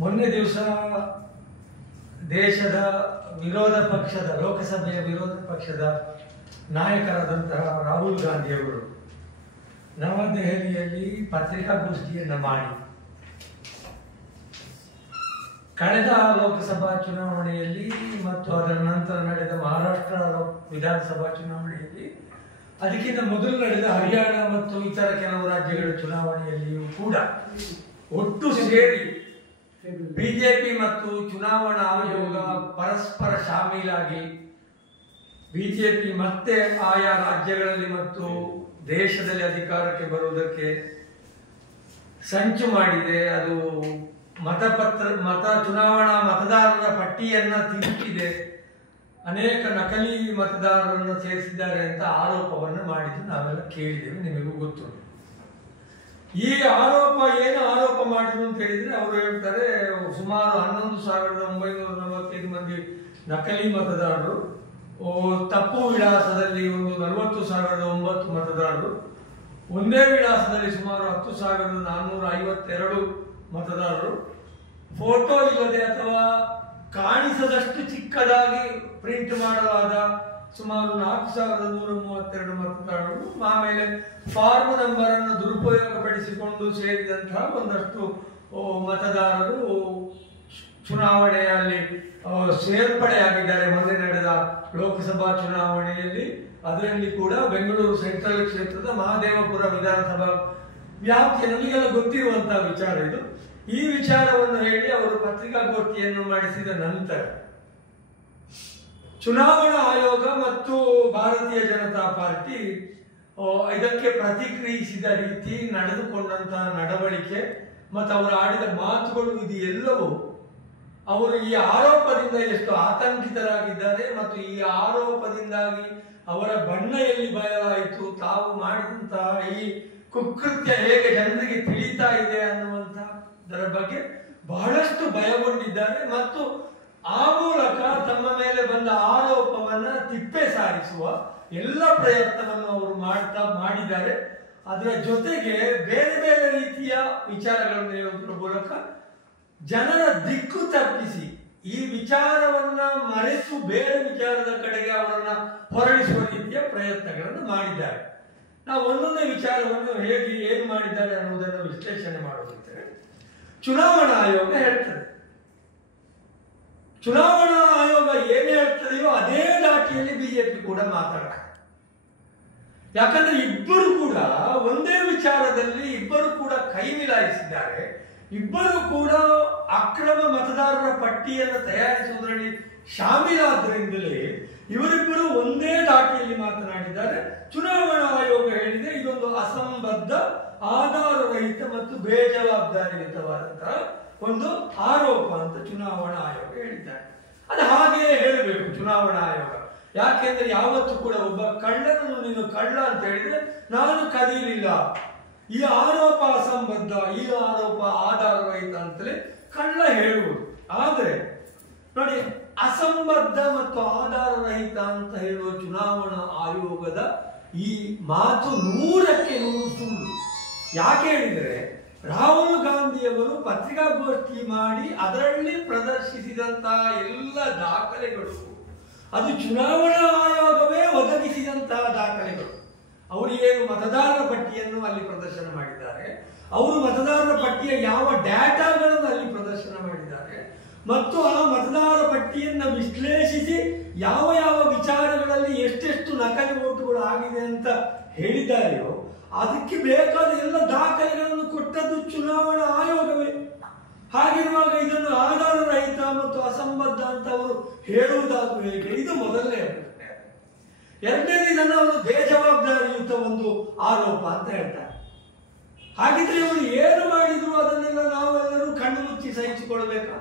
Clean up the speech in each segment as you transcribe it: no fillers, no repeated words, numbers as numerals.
ಮೊನ್ನೆ ದಿವಸ ದೇಶದ ವಿರೋಧ ಪಕ್ಷದ ಲೋಕಸಭೆಯ ವಿರೋಧ ಪಕ್ಷದ ನಾಯಕರಾದಂತಹ ರಾಹುಲ್ ಗಾಂಧಿಯವರು ನವದೆಹಲಿಯಲ್ಲಿ ಪತ್ರಿಕಾಗೋಷ್ಠಿಯನ್ನು ಮಾಡಿ ಕಳೆದ ಲೋಕಸಭಾ ಚುನಾವಣೆಯಲ್ಲಿ ಮತ್ತು ಅದರ ನಂತರ ನಡೆದ ಮಹಾರಾಷ್ಟ್ರ ವಿಧಾನಸಭಾ ಚುನಾವಣೆಯಲ್ಲಿ ಅದಕ್ಕಿಂತ ಮೊದಲು ನಡೆದ ಹರಿಯಾಣ ಮತ್ತು ಇತರ ಕೆಲವು ರಾಜ್ಯಗಳ ಚುನಾವಣೆಯಲ್ಲಿಯೂ ಕೂಡ ಒಟ್ಟು ಸೇರಿ ಬಿಜೆಪಿ ಮತ್ತು ಚುನಾವಣಾ ಆಯೋಗ ಪರಸ್ಪರ ಶಾಮೀಲಾಗಿ ಬಿಜೆಪಿ ಮತ್ತೆ ಆಯಾ ರಾಜ್ಯಗಳಲ್ಲಿ ಮತ್ತು ದೇಶದಲ್ಲಿ ಅಧಿಕಾರಕ್ಕೆ ಬರುವುದಕ್ಕೆ ಸಂಚು ಮಾಡಿದೆ. ಅದು ಚುನಾವಣಾ ಮತದಾರರ ಪಟ್ಟಿಯನ್ನ ತಿರುಚಿದೆ, ಅನೇಕ ನಕಲಿ ಮತದಾರರನ್ನು ಸೇರಿಸಿದ್ದಾರೆ ಅಂತ ಆರೋಪವನ್ನು ಮಾಡಿದ್ದು ನಾವೆಲ್ಲ ಕೇಳಿದ್ದೇವೆ, ನಿಮಗೂ ಗೊತ್ತು. ಈ ಏನು ಆರೋಪ ಮಾಡಿದ್ರು ಅಂತ ಹೇಳಿದ್ರೆ ಅವರು ಹೇಳ್ತಾರೆ, ಸುಮಾರು 11,945 ಮಂದಿ ನಕಲಿ ಮತದಾರರು, ತಪ್ಪು ವಿಳಾಸದಲ್ಲಿ ಒಂದು 40,009 ಮತದಾರರು, ಒಂದೇ ವಿಳಾಸದಲ್ಲಿ ಸುಮಾರು 10,452 ಮತದಾರರು, ಫೋಟೋ ಇಲ್ಲದೆ ಅಥವಾ ಕಾಣಿಸದಷ್ಟು ಚಿಕ್ಕದಾಗಿ ಪ್ರಿಂಟ್ ಮಾಡಲಾದ ಸುಮಾರು 4,132 ಮತದಾರರು, ಆಮೇಲೆ ಫಾರ್ಮ್ ನಂಬರ್ ಅನ್ನು ದುರುಪಯೋಗಪಡಿಸಿಕೊಂಡು ಸೇರಿದಂತಹ ಒಂದಷ್ಟು ಮತದಾರರು ಚುನಾವಣೆಯಲ್ಲಿ ಸೇರ್ಪಡೆಯಾಗಿದ್ದಾರೆ. ಮೊನ್ನೆ ನಡೆದ ಲೋಕಸಭಾ ಚುನಾವಣೆಯಲ್ಲಿ ಅದರಲ್ಲಿ ಕೂಡ ಬೆಂಗಳೂರು ಸೆಂಟ್ರಲ್ ಕ್ಷೇತ್ರದ ಮಹದೇವಪುರ ವಿಧಾನಸಭಾ ವ್ಯಾಪ್ತಿಯ ನಮಗೆಲ್ಲ ಗೊತ್ತಿರುವಂತಹ ವಿಚಾರ ಇದು. ಈ ವಿಚಾರವನ್ನು ಹೇಳಿ ಅವರು ಪತ್ರಿಕಾಗೋಷ್ಠಿಯನ್ನು ಮಾಡಿಸಿದ ನಂತರ ಚುನಾವಣಾ ಆಯೋಗ ಮತ್ತು ಭಾರತೀಯ ಜನತಾ ಪಾರ್ಟಿ ಇದಕ್ಕೆ ಪ್ರತಿಕ್ರಿಯಿಸಿದ ರೀತಿ, ನಡೆದುಕೊಂಡಂತಹ ನಡವಳಿಕೆ ಮತ್ತು ಅವರು ಆಡಿದ ಮಾತುಗಳು, ಇದು ಎಲ್ಲವೂ ಅವರು ಈ ಆರೋಪದಿಂದ ಎಷ್ಟು ಆತಂಕಿತರಾಗಿದ್ದಾರೆ ಮತ್ತು ಈ ಆರೋಪದಿಂದಾಗಿ ಅವರ ಬಣ್ಣ ಎಲ್ಲಿ ಬಯಲಾಯಿತು, ತಾವು ಮಾಡಿದಂತಹ ಈ ಕುಕೃತ್ಯ ಹೇಗೆ ಜನರಿಗೆ ತಿಳಿತಾ ಇದೆ ಅನ್ನುವಂಥದ್ದರ ಬಗ್ಗೆ ಬಹಳಷ್ಟು ಭಯಗೊಂಡಿದ್ದಾರೆ ಮತ್ತು ಆ ಮೂಲಕ ತಮ್ಮ ಮೇಲೆ ಬಂದ ಆರೋಪವನ್ನ ತಿಪ್ಪೆ ಸಾರಿಸುವ ಎಲ್ಲ ಪ್ರಯತ್ನವನ್ನು ಅವರು ಮಾಡಿದ್ದಾರೆ. ಅದರ ಜೊತೆಗೆ ಬೇರೆ ಬೇರೆ ರೀತಿಯ ವಿಚಾರಗಳನ್ನು ಹೇಳುವುದರ ಮೂಲಕ ಜನರ ದಿಕ್ಕು ತಪ್ಪಿಸಿ ಈ ವಿಚಾರವನ್ನ ಮರೆತು ಬೇರೆ ವಿಚಾರದ ಕಡೆಗೆ ಅವರನ್ನ ಹೊರಳಿಸುವ ರೀತಿಯ ಪ್ರಯತ್ನಗಳನ್ನು ಮಾಡಿದ್ದಾರೆ. ನಾವು ಒಂದೊಂದೇ ವಿಚಾರವನ್ನು ಹೇಗೆ ಏನು ಮಾಡಿದ್ದಾರೆ ಅನ್ನುವುದನ್ನು ವಿಶ್ಲೇಷಣೆ ಮಾಡುತ್ತಿದ್ದೇವೆ. ಚುನಾವಣಾ ಆಯೋಗ ಹೇಳ್ತದೆ, ಚುನಾವಣಾ ಆಯೋಗ ಏನು ಹೇಳ್ತದೆಯೋ ಅದೇ ದಾಟಿಯಲ್ಲಿ ಬಿಜೆಪಿ ಕೂಡ ಮಾತಾಡ್ತಾರೆ. ಯಾಕಂದ್ರೆ ಇಬ್ಬರು ಕೂಡ ಒಂದೇ ವಿಚಾರದಲ್ಲಿ ಇಬ್ಬರು ಕೂಡ ಕೈ ಮಿಲಾಯಿಸಿದ್ದಾರೆ. ಇಬ್ಬರು ಕೂಡ ಅಕ್ರಮ ಮತದಾರರ ಪಟ್ಟಿಯನ್ನು ತಯಾರಿಸುವುದರಲ್ಲಿ ಶಾಮೀಲಾದ್ದರಿಂದಲೇ ಇವರಿಬ್ಬರು ಒಂದೇ ದಾಟಿಯಲ್ಲಿ ಮಾತನಾಡಿದ್ದಾರೆ. ಚುನಾವಣಾ ಆಯೋಗ ಹೇಳಿದೆ ಇದೊಂದು ಅಸಂಬದ್ಧ, ಆಧಾರರಹಿತ ಮತ್ತು ಬೇಜವಾಬ್ದಾರಿಯುತವಾದಂತಹ ಒಂದು ಆರೋಪ ಅಂತ ಚುನಾವಣಾ ಆಯೋಗ ಹೇಳಿದ್ದಾರೆ. ಅದು ಹಾಗೆಯೇ ಹೇಳಬೇಕು ಚುನಾವಣಾ ಆಯೋಗ. ಯಾಕೆಂದ್ರೆ ಯಾವತ್ತೂ ಕೂಡ ಒಬ್ಬ ಕಳ್ಳನನ್ನು ನೀನು ಕಳ್ಳ ಅಂತ ಹೇಳಿದ್ರೆ ನಾನು ಕದೀಲಿಲ್ಲ, ಈ ಆರೋಪ ಅಸಂಬದ್ಧ, ಈ ಆರೋಪ ಆಧಾರರಹಿತ ಅಂತಲೇ ಕಳ್ಳ ಹೇಳುವುದು. ಆದರೆ ನೋಡಿ, ಅಸಂಬದ್ಧ ಮತ್ತು ಆಧಾರರಹಿತ ಅಂತ ಹೇಳುವ ಚುನಾವಣಾ ಆಯೋಗದ ಈ ಮಾತು 100ಕ್ಕೆ 100 ಸುಳ್ಳು. ಯಾಕೆ ಹೇಳಿದರೆ, ರಾಹುಲ್ ಗಾಂಧಿಯವರು ಪತ್ರಿಕಾಗೋಷ್ಠಿ ಮಾಡಿ ಅದರಲ್ಲಿ ಪ್ರದರ್ಶಿಸಿದಂತಹ ಎಲ್ಲ ದಾಖಲೆಗಳು ಅದು ಚುನಾವಣಾ ಆಯೋಗವೇ ಒದಗಿಸಿದಂತಹ ದಾಖಲೆಗಳು. ಅವರು ಏನು ಮತದಾರರ ಪಟ್ಟಿಯನ್ನು ಅಲ್ಲಿ ಪ್ರದರ್ಶನ ಮಾಡಿದ್ದಾರೆ, ಅವರು ಮತದಾರರ ಪಟ್ಟಿಯ ಯಾವ ಡೇಟಾಗಳನ್ನು ಅಲ್ಲಿ ಪ್ರದರ್ಶನ ಮಾಡಿದ್ದಾರೆ ಮತ್ತು ಆ ಮತದಾರರ ಪಟ್ಟಿಯನ್ನು ವಿಶ್ಲೇಷಿಸಿ ಯಾವ ಯಾವ ವಿಚಾರಗಳಲ್ಲಿ ಎಷ್ಟೆಷ್ಟು ನಕಲಿ ಓಟುಗಳು ಆಗಿದೆ ಅಂತ ಹೇಳಿದ್ದಾರೆಯೋ ಅದಕ್ಕೆ ಬೇಕಾದ ಎಲ್ಲ ದಾಖಲೆಗಳನ್ನು ಕೊಟ್ಟದ್ದು ಚುನಾವಣಾ ಆಯೋಗವೇ. ಹಾಗಿರುವಾಗ ಇದನ್ನು ಆಧಾರರಹಿತ ಮತ್ತು ಅಸಂಬದ್ಧ ಅಂತ ಅವರು ಹೇಳುವುದಾದ್ರೂ ಹೇಗೆ? ಇದು ಮೊದಲನೇ ಪ್ರಶ್ನೆ. ಎರಡನೇದು, ಇದನ್ನು ಅವರು ಬೇಜವಾಬ್ದಾರಿಯುತ ಒಂದು ಆರೋಪ ಅಂತ ಹೇಳ್ತಾರೆ. ಹಾಗಿದ್ರೆ ಇವರು ಏನು ಮಾಡಿದ್ರು ಅದನ್ನೆಲ್ಲ ನಾವೆಲ್ಲರೂ ಕಣ್ಣು ಮುಚ್ಚಿ ಸಹಿಸಿಕೊಳ್ಬೇಕಾ?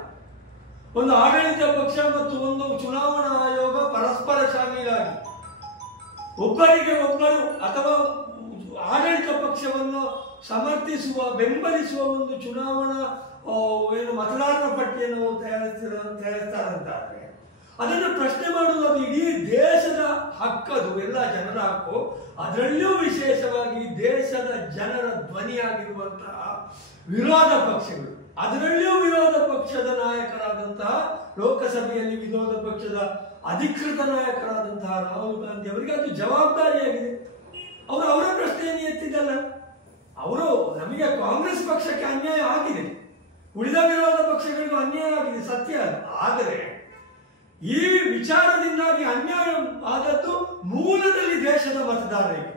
ಒಂದು ಆಡಳಿತ ಪಕ್ಷ ಮತ್ತು ಒಂದು ಚುನಾವಣಾ ಆಯೋಗ ಪರಸ್ಪರ ಶಾಮೀಲಾಗಿ ಒಬ್ಬರಿಗೆ ಒಬ್ಬರು ಅಥವಾ ಆಡಳಿತ ಪಕ್ಷವನ್ನು ಸಮರ್ಥಿಸುವ ಬೆಂಬಲಿಸುವ ಒಂದು ಚುನಾವಣಾ ಮತದಾರರ ಪಟ್ಟಿಯನ್ನು ತಯಾರಿಸ್ತಾರಂತಾದ್ರೆ ಅದನ್ನು ಪ್ರಶ್ನೆ ಮಾಡುವುದು ಅದು ಇಡೀ ದೇಶದ ಹಕ್ಕದು, ಎಲ್ಲ ಜನರ ಹಕ್ಕು. ಅದರಲ್ಲಿಯೂ ವಿಶೇಷವಾಗಿ ದೇಶದ ಜನರ ಧ್ವನಿಯಾಗಿರುವಂತಹ ವಿರೋಧ ಪಕ್ಷಗಳು, ಅದರಲ್ಲಿಯೂ ವಿರೋಧ ಪಕ್ಷ ಲೋಕಸಭೆಯಲ್ಲಿ ವಿರೋಧ ಪಕ್ಷದ ಅಧಿಕೃತ ನಾಯಕರಾದಂತಹ ರಾಹುಲ್ ಗಾಂಧಿ ಅವರಿಗೆ ಅದು ಜವಾಬ್ದಾರಿಯಾಗಿದೆ. ಅವರು ಅವರ ಪ್ರಶ್ನೆಯನ್ನು ಎತ್ತಿದ್ದಲ್ಲ. ಅವರು ನಮಗೆ ಕಾಂಗ್ರೆಸ್ ಪಕ್ಷಕ್ಕೆ ಅನ್ಯಾಯ ಆಗಿದೆ, ಉಳಿದ ವಿರೋಧ ಪಕ್ಷಗಳಿಗೂ ಅನ್ಯಾಯ ಆಗಿದೆ, ಸತ್ಯ. ಆದರೆ ಈ ವಿಚಾರದಿಂದಾಗಿ ಅನ್ಯಾಯ ಆದದ್ದು ಮೂಲದಲ್ಲಿ ದೇಶದ ಮತದಾರರಿಗೆ,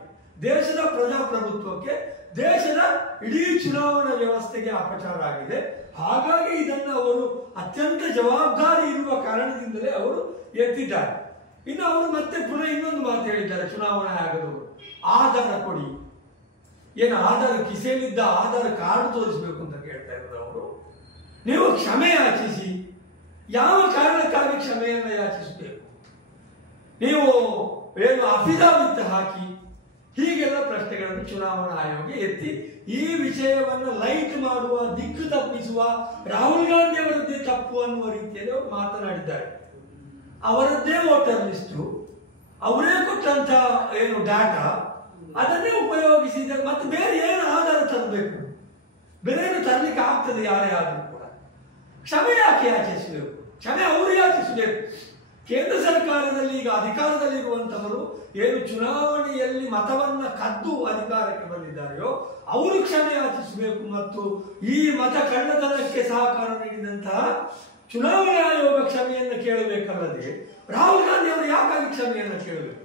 ದೇಶದ ಪ್ರಜಾಪ್ರಭುತ್ವಕ್ಕೆ, ದೇಶದ ಇಡೀ ಚುನಾವಣಾ ವ್ಯವಸ್ಥೆಗೆ ಅಪಚಾರ ಆಗಿದೆ. ಹಾಗಾಗಿ ಇದನ್ನು ಅವರು ಅತ್ಯಂತ ಜವಾಬ್ದಾರಿ ಇರುವ ಕಾರಣದಿಂದಲೇ ಅವರು ಎತ್ತಿದ್ದಾರೆ. ಇನ್ನು ಅವರು ಮತ್ತೆ ಪುನಃ ಇನ್ನೊಂದು ಮಾತು ಹೇಳಿದ್ದಾರೆ ಚುನಾವಣಾ ಆಯೋಗದವರು, ಆಧಾರ ಕೊಡಿ. ಏನು ಆಧಾರ, ಕಿಸೆಯಲ್ಲಿದ್ದ ಆಧಾರ ಕಾರ್ಡ್ ತೋರಿಸಬೇಕು ಅಂತ ಕೇಳ್ತಾ ಇರೋದು ಅವರು. ನೀವು ಕ್ಷಮೆ ಯಾಚಿಸಿ, ಯಾವ ಕಾರಣಕ್ಕಾಗಿ ಕ್ಷಮೆಯನ್ನು ಯಾಚಿಸಬೇಕು? ನೀವು ಏನು ಅಫಿದಾವಿತ್ ಹಾಕಿ, ಹೀಗೆಲ್ಲ ಪ್ರಶ್ನೆಗಳನ್ನು ಚುನಾವಣಾ ಆಯೋಗ ಎತ್ತಿ ಈ ವಿಷಯವನ್ನು ಲೈಟ್ ಮಾಡುವ, ದಿಕ್ಕು ತಪ್ಪಿಸುವ, ರಾಹುಲ್ ಗಾಂಧಿ ಅವರದ್ದೇ ತಪ್ಪು ಅನ್ನುವ ರೀತಿಯಲ್ಲಿ ಅವರು ಮಾತನಾಡಿದ್ದಾರೆ. ಅವರದ್ದೇ ವೋಟರ್ ಲಿಸ್ಟು, ಅವರೇ ಕೊಟ್ಟಂತ ಏನು ಡಾಟಾ, ಅದನ್ನೇ ಉಪಯೋಗಿಸಿದ್ದಾರೆ. ಮತ್ತೆ ಬೇರೆ ಏನು ಆಧಾರ ತರಬೇಕು? ಬೇರೆ ಏನು ತರಲಿಕ್ಕೆ ಆಗ್ತದೆ ಯಾರೇ ಆದರೂ ಕೂಡ? ಕ್ಷಮೆ ಯಾಕೆ ಯಾಚಿಸಬೇಕು? ಕ್ಷಮೆ ಅವರು ಯಾಚಿಸಬೇಕು. ಕೇಂದ್ರ ಸರ್ಕಾರದಲ್ಲಿ ಈಗ ಅಧಿಕಾರದಲ್ಲಿರುವಂತವರು ಏನು ಚುನಾವಣೆಯಲ್ಲಿ ಮತವನ್ನ ಕದ್ದು ಅಧಿಕಾರಕ್ಕೆ ಬಂದಿದ್ದಾರೆಯೋ ಅವರು ಕ್ಷಮೆ ಯಾಚಿಸಬೇಕು. ಮತ್ತು ಈ ಮತ ಕಳ್ಳತನಕ್ಕೆ ಸಹಕಾರ ನೀಡಿದಂತಹ ಚುನಾವಣಾ ಆಯೋಗ ಕ್ಷಮೆಯನ್ನು ಕೇಳಬೇಕಲ್ಲದೆ ರಾಹುಲ್ ಗಾಂಧಿ ಅವರು ಯಾಕಾಗಿ ಕ್ಷಮೆಯನ್ನು ಕೇಳಬೇಕು?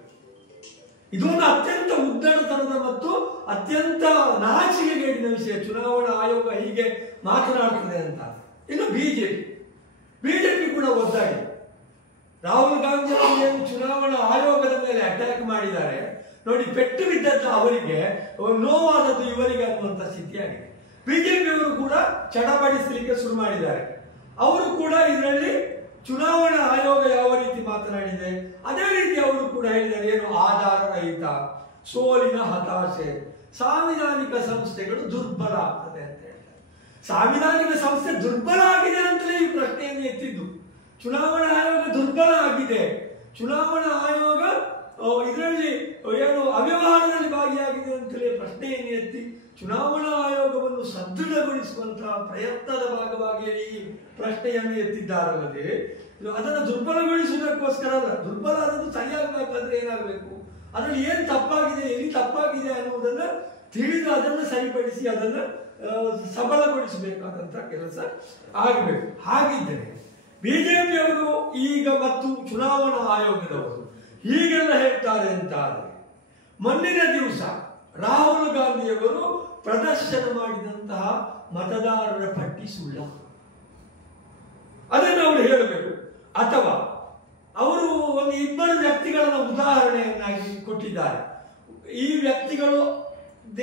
ಇದೊಂದು ಅತ್ಯಂತ ಉದ್ದಡತನದ ಮತ್ತು ಅತ್ಯಂತ ನಾಚಿಕೆಗೇಡಿನ ವಿಷಯ. ಚುನಾವಣಾ ಆಯೋಗ ಹೀಗೆ ಮಾತನಾಡುತ್ತದೆ ಅಂತ. ಇನ್ನು ಬಿಜೆಪಿ ಕೂಡ ಒದ್ದಾಡಿ ರಾಹುಲ್ ಗಾಂಧಿ ಅವರು ಚುನಾವಣಾ ಆಯೋಗದ ಮೇಲೆ ಅಟ್ಯಾಕ್ ಮಾಡಿದ್ದಾರೆ ನೋಡಿ. ಪೆಟ್ಟು ಬಿದ್ದದ್ದು ಅವರಿಗೆ, ನೋವಾದದ್ದು ಇವರಿಗೆ ಅನ್ನುವಂಥ ಸ್ಥಿತಿಯಾಗಿದೆ. ಬಿಜೆಪಿಯವರು ಕೂಡ ಚಡಪಡಿಸಲಿಕ್ಕೆ ಶುರು ಮಾಡಿದ್ದಾರೆ. ಅವರು ಕೂಡ ಇದರಲ್ಲಿ ಚುನಾವಣಾ ಆಯೋಗ ಯಾವ ರೀತಿ ಮಾತನಾಡಿದೆ ಅದೇ ರೀತಿ ಅವರು ಕೂಡ ಹೇಳಿದ್ದಾರೆ. ಏನು ಆಧಾರ ರಹಿತ, ಸೋಲಿನ ಹತಾಶೆ, ಸಾಂವಿಧಾನಿಕ ಸಂಸ್ಥೆಗಳು ದುರ್ಬಲ ಆಗ್ತದೆ ಅಂತ ಹೇಳ್ತಾರೆ. ಸಾಂವಿಧಾನಿಕ ಸಂಸ್ಥೆ ದುರ್ಬಲ ಆಗಿದೆ ಅಂತಲೇ ಈ ಪ್ರಶ್ನೆಯನ್ನು ಎತ್ತಿದ್ದು. ಚುನಾವಣಾ ಆಯೋಗ ದುರ್ಬಲ ಆಗಿದೆ, ಚುನಾವಣಾ ಆಯೋಗ ಇದರಲ್ಲಿ ಏನು ಅವ್ಯವಹಾರದಲ್ಲಿ ಭಾಗಿಯಾಗಿದೆ ಅಂತಲೇ ಪ್ರಶ್ನೆಯನ್ನು ಎತ್ತಿ ಚುನಾವಣಾ ಆಯೋಗವನ್ನು ಸದೃಢಗೊಳಿಸುವಂತಹ ಪ್ರಯತ್ನದ ಭಾಗವಾಗಿ ಈ ಪ್ರಶ್ನೆಯನ್ನು ಎತ್ತಿದ್ದಾರಲ್ಲದೆ ಅದನ್ನು ದುರ್ಬಲಗೊಳಿಸುವುದಕ್ಕೋಸ್ಕರ ಅಲ್ಲ. ದುರ್ಬಲ ಆದದ್ದು ಸರಿಯಾಗಬೇಕಾದ್ರೆ ಏನಾಗಬೇಕು, ಅದರಲ್ಲಿ ಏನು ತಪ್ಪಾಗಿದೆ, ಎಲ್ಲಿ ತಪ್ಪಾಗಿದೆ ಅನ್ನುವುದನ್ನು ತಿಳಿದು ಅದನ್ನು ಸರಿಪಡಿಸಿ ಅದನ್ನು ಸಬಲಗೊಳಿಸಬೇಕಾದಂತಹ ಕೆಲಸ ಆಗಬೇಕು. ಹಾಗಿದ್ದರೆ ಬಿಜೆಪಿಯವರು ಈಗ ಮತ್ತು ಚುನಾವಣಾ ಆಯೋಗದವರು ಹೀಗೆಲ್ಲ ಹೇಳ್ತಾರೆ ಅಂತ ಆದರೆ ಮೊನ್ನಿನ ದಿವಸ ರಾಹುಲ್ ಗಾಂಧಿಯವರು ಪ್ರದರ್ಶನ ಮಾಡಿದಂತಹ ಮತದಾರರ ಪಟ್ಟಿ ಸುಳ್ಳ, ಅದನ್ನು ಅವರು ಹೇಳಬೇಕು. ಅಥವಾ ಅವರು ಒಂದು ಇಬ್ಬರು ವ್ಯಕ್ತಿಗಳನ್ನು ಉದಾಹರಣೆಯನ್ನಾಗಿ ಕೊಟ್ಟಿದ್ದಾರೆ. ಈ ವ್ಯಕ್ತಿಗಳು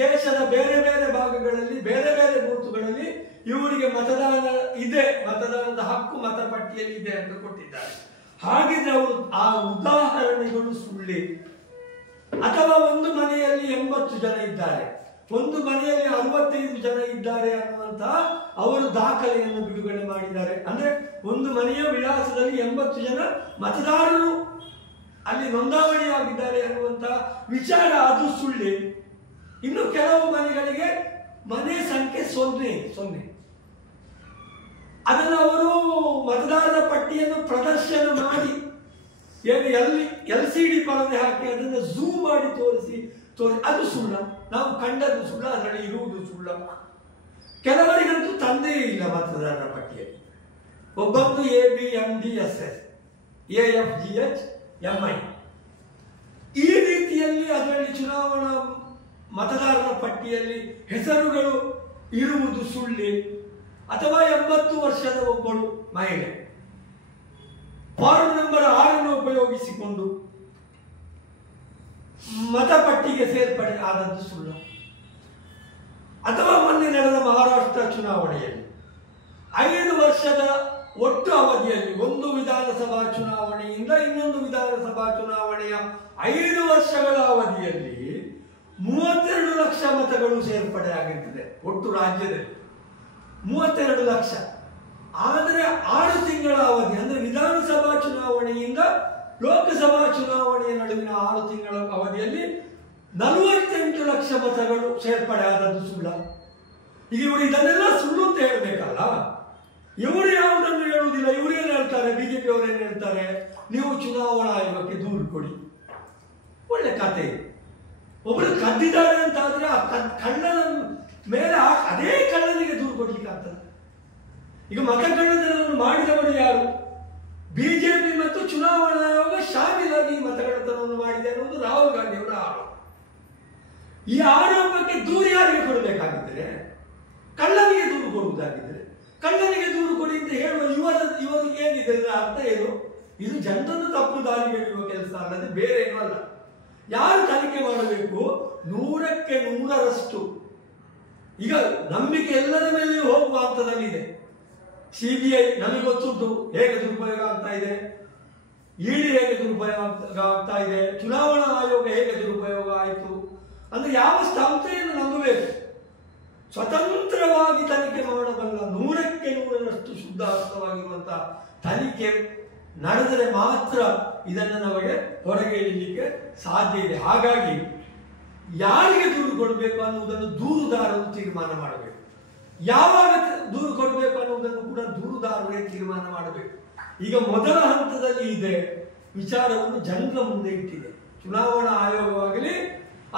ದೇಶದ ಬೇರೆ ಬೇರೆ ಭಾಗಗಳಲ್ಲಿ ಬೇರೆ ಬೇರೆ ಬೂತುಗಳಲ್ಲಿ ಇವರಿಗೆ ಮತದಾನ ಇದೆ, ಮತದಾನದ ಹಕ್ಕು ಮತಪಟ್ಟಿಯಲ್ಲಿ ಇದೆ ಅಂತ ಕೊಟ್ಟಿದ್ದಾರೆ. ಹಾಗಿದ್ರೆ ಅವರು ಆ ಉದಾಹರಣೆಗಳು ಸುಳ್ಳಿ. ಅಥವಾ ಒಂದು ಮನೆಯಲ್ಲಿ 80 ಜನ ಇದ್ದಾರೆ, ಒಂದು ಮನೆಯಲ್ಲಿ 65 ಜನ ಇದ್ದಾರೆ ಅನ್ನುವಂತಹ ಅವರು ದಾಖಲೆಯನ್ನು ಬಿಡುಗಡೆ ಮಾಡಿದ್ದಾರೆ. ಅಂದ್ರೆ ಒಂದು ಮನೆಯ ವಿಳಾಸದಲ್ಲಿ 80 ಜನ ಮತದಾರರು ಅಲ್ಲಿ ನೋಂದಾವಣಿಯಾಗಿದ್ದಾರೆ ಅನ್ನುವಂತಹ ವಿಚಾರ, ಅದು ಸುಳ್ಳಿ. ಇನ್ನು ಕೆಲವು ಮನೆಗಳಿಗೆ ಮನೆ ಸಂಖ್ಯೆ 0 ಅದನ್ನು ಅವರು ಮತದಾರರ ಪಟ್ಟಿಯನ್ನು ಪ್ರದರ್ಶನ ಮಾಡಿ ಏನು LCD ಪರದೆ ಹಾಕಿ ಅದನ್ನು ಝೂಮ್ ಮಾಡಿ ತೋರಿಸಿ ಅದು ಸುಳ್ಳ. ನಾವು ಕಂಡದ್ದು ಸುಳ್ಳ, ಅದರಲ್ಲಿ ಇರುವುದು ಸುಳ್ಳ. ಕೆಲವರಿಗಂತೂ ತಂದೆಯೇ ಇಲ್ಲ ಮತದಾರರ ಪಟ್ಟಿಯಲ್ಲಿ. ಒಬ್ಬಂದು ABMDSS AFGH MI ಈ ರೀತಿಯಲ್ಲಿ ಅದರಲ್ಲಿ ಚುನಾವಣಾ ಮತದಾರರ ಪಟ್ಟಿಯಲ್ಲಿ ಹೆಸರುಗಳು ಇರುವುದು ಸುಳ್ಳಿ. ಅಥವಾ 80 ವರ್ಷದ ಒಬ್ಬಳು ಮಹಿಳೆ ಫಾರ್ಮ್ ನಂಬರ್ 6 ಉಪಯೋಗಿಸಿಕೊಂಡು ಮತಪಟ್ಟಿಗೆ ಸೇರ್ಪಡೆ ಆದದ್ದು ಸುಳ್ಳು. ಅಥವಾ ಮೊನ್ನೆ ನಡೆದ ಮಹಾರಾಷ್ಟ್ರ ಚುನಾವಣೆಯಲ್ಲಿ 5 ವರ್ಷದ ಒಟ್ಟು ಅವಧಿಯಲ್ಲಿ ಒಂದು ವಿಧಾನಸಭಾ ಚುನಾವಣೆಯಿಂದ ಇನ್ನೊಂದು ವಿಧಾನಸಭಾ ಚುನಾವಣೆಯ 5 ವರ್ಷಗಳ ಅವಧಿಯಲ್ಲಿ 32 ಲಕ್ಷ ಮತಗಳು ಸೇರ್ಪಡೆ ಆಗಿರ್ತದೆ ಒಟ್ಟು ರಾಜ್ಯದಲ್ಲಿ 32 ಲಕ್ಷ. ಆದರೆ 6 ತಿಂಗಳ ಅವಧಿ ಅಂದ್ರೆ ವಿಧಾನಸಭಾ ಚುನಾವಣೆಯಿಂದ ಲೋಕಸಭಾ ಚುನಾವಣೆಯ ನಡುವಿನ 6 ತಿಂಗಳ ಅವಧಿಯಲ್ಲಿ 48 ಲಕ್ಷ ಮತಗಳು ಸೇರ್ಪಡೆ ಆದದ್ದು ಸುಳ್ಳ. ಈಗ ಇವರು ಇದನ್ನೆಲ್ಲ ಸುಳ್ಳು ಅಂತ ಹೇಳ್ಬೇಕಲ್ಲ. ಇವರು ಯಾವುದನ್ನು ಹೇಳುವುದಿಲ್ಲ, ಇವರು ಏನು ಹೇಳ್ತಾರೆ ಹೇಳ್ತಾರೆ, ಬಿಜೆಪಿ ಅವರು ಏನ್ ಹೇಳ್ತಾರೆ, ನೀವು ಚುನಾವಣಾ ಆಯೋಗಕ್ಕೆ ದೂರು ಕೊಡಿ. ಒಳ್ಳೆ ಕತೆ. ಒಬ್ಬರು ಕದ್ದಿದ್ದಾರೆ ಅಂತ ಆದ್ರೆ ಆ ಕಳ್ಳನ ಮೇಲೆ ಅದೇ ಕಳ್ಳನಿಗೆ ದೂರು ಕೊಡ್ಲಿಕ್ಕೆ ಆಗ್ತದೆ. ಈಗ ಮತಗಣತನವನ್ನು ಮಾಡಿದವರು ಯಾರು? ಬಿಜೆಪಿ ಮತ್ತು ಚುನಾವಣಾ ಆಯೋಗ ಶಾಮೀಲಾಗಿ ಮತಗಣತನವನ್ನು ಮಾಡಿದೆ ಅನ್ನೋದು ರಾಹುಲ್ ಗಾಂಧಿ ಅವರ ಆರೋಪ. ಈ ಆರೋಪಕ್ಕೆ ದೂರು ಯಾರಿಗೆ ಕೊಡಬೇಕಾಗಿದ್ರೆ? ಕಳ್ಳನಿಗೆ ದೂರು ಕೊಡುವುದಾಗಿದ್ರೆ ಕಳ್ಳನಿಗೆ ದೂರು ಕೊಡಿ ಅಂತ ಹೇಳುವ ಇವರು ಏನಿದೆ ಅರ್ಥ ಏನು? ಇದು ಜನರನ್ನು ತಪ್ಪು ದಾರಿಗೆ ಎಳೆಯುವ ಕೆಲಸ ಅಲ್ಲದೆ ಬೇರೆ ಏನೂ ಅಲ್ಲ. ಯಾರು ತನಿಖೆ ಮಾಡಬೇಕು? 100ಕ್ಕೆ 100ರಷ್ಟು ಈಗ ನಂಬಿಕೆ ಎಲ್ಲರ ಮೇಲೆ ಹೋಗುವ ಹಂತದಲ್ಲಿದೆ. ಸಿಬಿಐ ನಮಗೆ ಗೊತ್ತುಂಟು ಹೇಗೆ ದುರುಪಯೋಗ ಆಗ್ತಾ ಇದೆ, ಇಡಿ ಹೇಗೆ ದುರುಪಯೋಗ ಆಗ್ತಾ ಇದೆ, ಚುನಾವಣಾ ಆಯೋಗ ಹೇಗೆ ದುರುಪಯೋಗ ಆಯಿತು ಅಂದ್ರೆ ಯಾವ ಸಂಸ್ಥೆಯನ್ನು ನಂಬಬೇಕು? ಸ್ವತಂತ್ರವಾಗಿ ತನಿಖೆ ಮಾಡಬಲ್ಲ 100ಕ್ಕೆ 100ರಷ್ಟು ಶುದ್ಧ ಅರ್ಥವಾಗಿರುವಂತಹ ತನಿಖೆ ನಡೆದರೆ ಮಾತ್ರ ಇದನ್ನು ನಮಗೆ ಹೊರಗೆ ಇಡಲಿಕ್ಕೆ ಸಾಧ್ಯ ಇದೆ. ಹಾಗಾಗಿ ಯಾರಿಗೆ ದೂರು ಕೊಡಬೇಕು ಅನ್ನುವುದನ್ನು ದೂರುದಾರರು ತೀರ್ಮಾನ ಮಾಡಬೇಕು. ಯಾವಾಗ ದೂರು ಕೊಡಬೇಕು ಅನ್ನುವುದನ್ನು ಕೂಡ ದೂರುದಾರರೇ ತೀರ್ಮಾನ ಮಾಡಬೇಕು. ಈಗ ಮೊದಲ ಹಂತದಲ್ಲಿ ಇದೆ ವಿಚಾರವನ್ನು ಜನರ ಮುಂದೆ ಇಟ್ಟಿದೆ. ಚುನಾವಣಾ ಆಯೋಗವಾಗಲಿ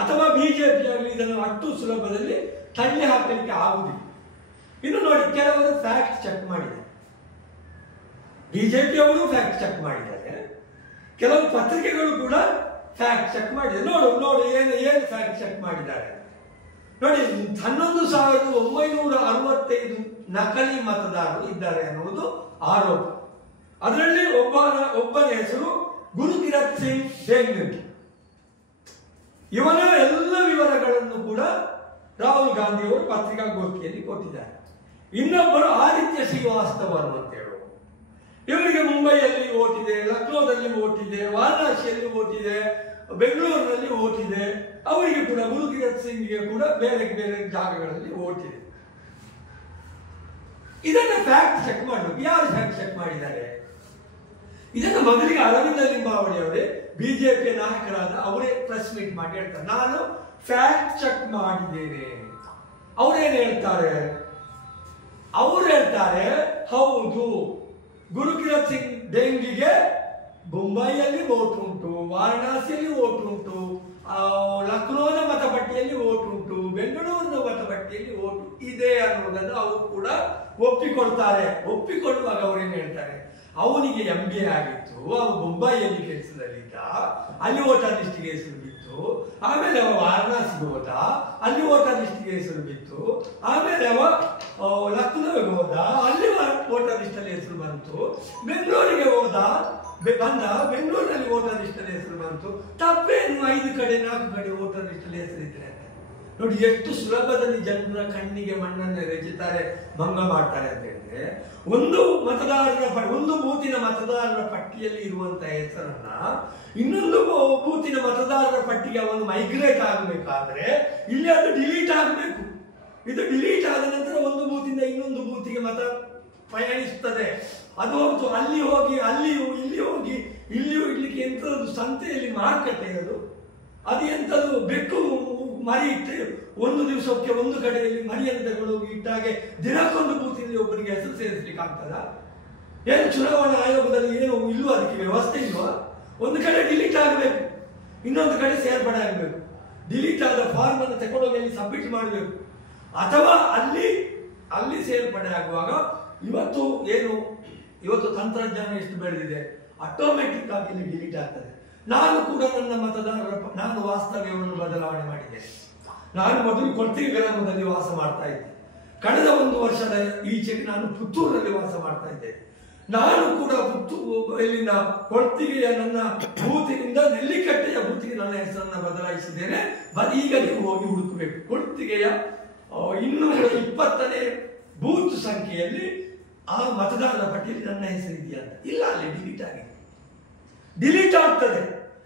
ಅಥವಾ ಬಿಜೆಪಿ ಆಗಲಿ ಇದನ್ನು ಅಷ್ಟು ಸುಲಭದಲ್ಲಿ ತಳ್ಳಿ ಹಾಕಲಿಕ್ಕೆ ಆಗುವುದಿಲ್ಲ. ಇನ್ನು ನೋಡಿ, ಕೆಲವರು ಫ್ಯಾಕ್ಟ್ ಚೆಕ್ ಮಾಡಿದ್ದಾರೆ, ಬಿಜೆಪಿ ಅವರು ಫ್ಯಾಕ್ಟ್ ಚೆಕ್ ಮಾಡಿದ್ದಾರೆ, ಕೆಲವು ಪತ್ರಿಕೆಗಳು ಕೂಡ ಫ್ಯಾಕ್ಟ್ ಚೆಕ್ ಮಾಡಿದೆ. ನೋಡು ಏನು ಫ್ಯಾಕ್ಟ್ ಚೆಕ್ ಮಾಡಿದ್ದಾರೆ ನೋಡಿ. 11,965 ನಕಲಿ ಮತದಾರರು ಇದ್ದಾರೆ ಅನ್ನುವುದು ಆರೋಪ. ಅದರಲ್ಲಿ ಒಬ್ಬನ ಹೆಸರು ಗುರುಕಿರತ್ ಸಿಂಗ್ ಡೆಂಗ್. ಇವನ ಎಲ್ಲ ವಿವರಗಳನ್ನು ಕೂಡ ರಾಹುಲ್ ಗಾಂಧಿ ಅವರು ಪತ್ರಿಕಾಗೋಷ್ಠಿಯಲ್ಲಿ ಕೊಟ್ಟಿದ್ದಾರೆ. ಇನ್ನೊಬ್ಬರು ಆದಿತ್ಯ ಶ್ರೀವಾಸ್ತವ ಅಂತ ಹೇಳುವ, ಇವರಿಗೆ ಮುಂಬೈಯಲ್ಲಿ ಓಟ್ ಇದೆ, ಲಕ್ನೋದಲ್ಲಿ ಓಟ್ ಇದೆ, ವಾರಣಾಸಿಯಲ್ಲಿ ಓಟ್ ಇದೆ, ಬೆಂಗಳೂರಿನಲ್ಲಿ ಓಟ್ ಇದೆ. ಅವರಿಗೆ ಕೂಡ ಗುರುಕಿರತ್ ಸಿಂಗ್ಗೆ ಕೂಡ ಬೇರೆ ಬೇರೆ ಜಾಗಗಳಲ್ಲಿ ಓಟ್ ಇದೆ. ಇದನ್ನು ಫ್ಯಾಕ್ಟ್ ಚೆಕ್ ಮಾಡಬೇಕು. ಯಾರು ಫ್ಯಾಕ್ಟ್ ಚೆಕ್ ಮಾಡಿದ್ದಾರೆ? ಇದನ್ನು ಮೊದಲಿಗೆ ಅರವಿಂದ ಲಿಂಬಾವಳಿ ಅವರೇ, ಬಿಜೆಪಿ ನಾಯಕರಾದ ಅವರೇ ಪ್ರೆಸ್ ಮೀಟ್ ಮಾಡಿ ಹೇಳ್ತಾರೆ, ನಾನು ಫ್ಯಾಕ್ಟ್ ಚೆಕ್ ಮಾಡಿದ್ದೇನೆ. ಅವರೇನು ಹೇಳ್ತಾರೆ? ಅವರು ಹೇಳ್ತಾರೆ, ಹೌದು, ಗುರುಕಿರತ್ ಸಿಂಗ್ ಡೆಂಗಿಗೆ ಮುಂಬೈಯಲ್ಲಿ ಓಟ್ ಉಂಟು, ವಾರಣಾಸಿಯಲ್ಲಿ ಓಟ್ ಉಂಟು, ಲಕ್ನೋನ ಮತಪಟ್ಟಿಯಲ್ಲಿ ಓಟ್ ಉಂಟು, ಬೆಂಗಳೂರಿನ ಮತಪಟ್ಟಿಯಲ್ಲಿ ಓಟ್ ಇದೆ ಅನ್ನುವುದನ್ನು ಅವರು ಕೂಡ ಒಪ್ಪಿಕೊಳ್ತಾರೆ. ಒಪ್ಪಿಕೊಳ್ಳುವಾಗ ಅವರೇನು ಹೇಳ್ತಾರೆ, ಅವನಿಗೆ MBA ಆಗಿತ್ತು, ಅವನು ಮುಂಬೈಯಲ್ಲಿ ಕೆಲಸದಲ್ಲಿದ್ದ, ಅಲ್ಲಿ ವೋಟರ್ ಲಿಸ್ಟ್ಗೆ ಹೆಸರು ಬಿತ್ತು, ಆಮೇಲೆ ಅವ ವಾರಣಾಸಿಗೆ ಹೋದ, ಅಲ್ಲಿ ವೋಟರ್ ಲಿಸ್ಟ್ಗೆ ಹೆಸರು ಬಿತ್ತು, ಆಮೇಲೆ ಅವ ಲಕ್ನೋಗೆ ಹೋದ, ಅಲ್ಲಿ ವೋಟರ್ ಲಿಸ್ಟ್ ಅಲ್ಲಿ ಹೆಸರು ಬಂತು, ಬೆಂಗಳೂರಿಗೆ ಬೆಂಗಳೂರಿನಲ್ಲಿ ವೋಟರ್ ಲಿಸ್ಟ್ ಅಲ್ಲಿ ಹೆಸರು ಬಂತು. ತಪ್ಪೇನು? 5 ಕಡೆ 4 ಕಡೆ ವೋಟರ್ ಲಿಸ್ಟ್ ಅಲ್ಲಿ ಹೆಸರಿದ್ರೆ ನೋಡಿ ಎಷ್ಟು ಸುಲಭದಲ್ಲಿ ಜನರ ಕಣ್ಣಿಗೆ ಮಣ್ಣನ್ನು ರಚಿತಾರೆ, ಭಂಗ ಮಾಡ್ತಾರೆ ಅಂತ ಹೇಳಿದ್ರೆ, ಒಂದು ಬೂತಿನ ಮತದಾರರ ಪಟ್ಟಿಯಲ್ಲಿ ಇರುವಂತಹ ಹೆಸರನ್ನ ಇನ್ನೊಂದು ಬೂತಿನ ಮತದಾರರ ಪಟ್ಟಿಗೆ ಅವನು ಮೈಗ್ರೇಟ್ ಆಗಬೇಕಾದ್ರೆ ಇಲ್ಲಿ ಅದು ಡಿಲೀಟ್ ಆಗಬೇಕು. ಇದು ಡಿಲೀಟ್ ಆದ ನಂತರ ಒಂದು ಬೂತಿಂದ ಇನ್ನೊಂದು ಬೂತಿಗೆ ಮತ ಪಯಣಿಸ್ತದೆ. ಅದು ಹೋಗ್ತು, ಅಲ್ಲಿ ಹೋಗಿ ಅಲ್ಲಿಯೂ ಇಲ್ಲಿ ಹೋಗಿ ಇಲ್ಲಿಯೂ ಇಡ್ಲಿಕ್ಕೆ ಎಂಥದ್ದು ಸಂತೆಯಲ್ಲಿ ಮಾರುಕಟ್ಟೆ ಅದು ಎಂಥದ್ದು ಬೆಕ್ಕು ಮರಿ ಇಟ್ಟು ಒಂದು ದಿವಸಕ್ಕೆ ಒಂದು ಕಡೆಯಲ್ಲಿ ಮರಿಯನ್ನು ತಗೊಂಡೋಗಿ ಇಟ್ಟಾಗೆ ದಿನಕ್ಕೊಂದು ಬೂತಿನಲ್ಲಿ ಒಬ್ಬರಿಗೆ ಹೆಸರು ಸೇರಿಸ್ಲಿಕ್ಕೆ ಆಗ್ತದ? ಏನು ಚುನಾವಣಾ ಆಯೋಗದಲ್ಲಿ ಏನು ಇಲ್ವಾ? ಅದಕ್ಕೆ ವ್ಯವಸ್ಥೆ ಇಲ್ವಾ? ಒಂದು ಕಡೆ ಡಿಲೀಟ್ ಆಗಬೇಕು, ಇನ್ನೊಂದು ಕಡೆ ಸೇರ್ಪಡೆ ಆಗಬೇಕು. ಡಿಲೀಟ್ ಆದ ಫಾರ್ಮ್ ಅನ್ನು ತಗೊಂಡೋಗಿ ಅಲ್ಲಿ ಸಬ್ಮಿಟ್ ಮಾಡಬೇಕು, ಅಥವಾ ಅಲ್ಲಿ ಸೇರ್ಪಡೆ ಆಗುವಾಗ ಇವತ್ತು ತಂತ್ರಜ್ಞಾನ ಎಷ್ಟು ಬೆಳೆದಿದೆ, ಆಟೋಮೆಟಿಕ್ ಆಗಿ ಇಲ್ಲಿ ಡಿಲೀಟ್ ಆಗ್ತದೆ. ನಾನು ಕೂಡ ನಾನು ವಾಸ್ತವ್ಯವನ್ನು ಬದಲಾವಣೆ ಮಾಡಿದ್ದೇನೆ. ನಾನು ಮೊದಲು ಕೊಡ್ತಿಗೆ ಗ್ರಾಮದಲ್ಲಿ ವಾಸ ಮಾಡ್ತಾ ಇದ್ದೆ. ಕಳೆದ 1 ವರ್ಷದ ಈಚೆಗೆ ನಾನು ಪುತ್ತೂರಿನಲ್ಲಿ ವಾಸ ಮಾಡ್ತಾ ಇದ್ದೇನೆ. ನಾನು ಕೂಡ ಇಲ್ಲಿಂದ ಕೊಡ್ತಿಗೆಯ ನನ್ನ ಬೂತಿನಿಂದ ನೆಲ್ಲಿಕಟ್ಟೆಯ ಬೂತಿಗೆ ನನ್ನ ಹೆಸರನ್ನು ಬದಲಾಯಿಸಿದ್ದೇನೆ. ಈಗ ನೀವು ಹೋಗಿ ಹುಡುಕಬೇಕು. ಕೊಡ್ತಿಗೆಯ 220ನೇ ಬೂತ್ ಸಂಖ್ಯೆಯಲ್ಲಿ ಆ ಮತದಾರರ ಪಟ್ಟಿಯಲ್ಲಿ ನನ್ನ ಹೆಸರಿದೆಯಾ ಅಂತ ಇಲ್ಲ, ಅಲ್ಲಿ ಡಿಲೀಟ್ ಆಗಿದೆ. ಡಿಲೀಟ್ ಆಗ್ತದೆ.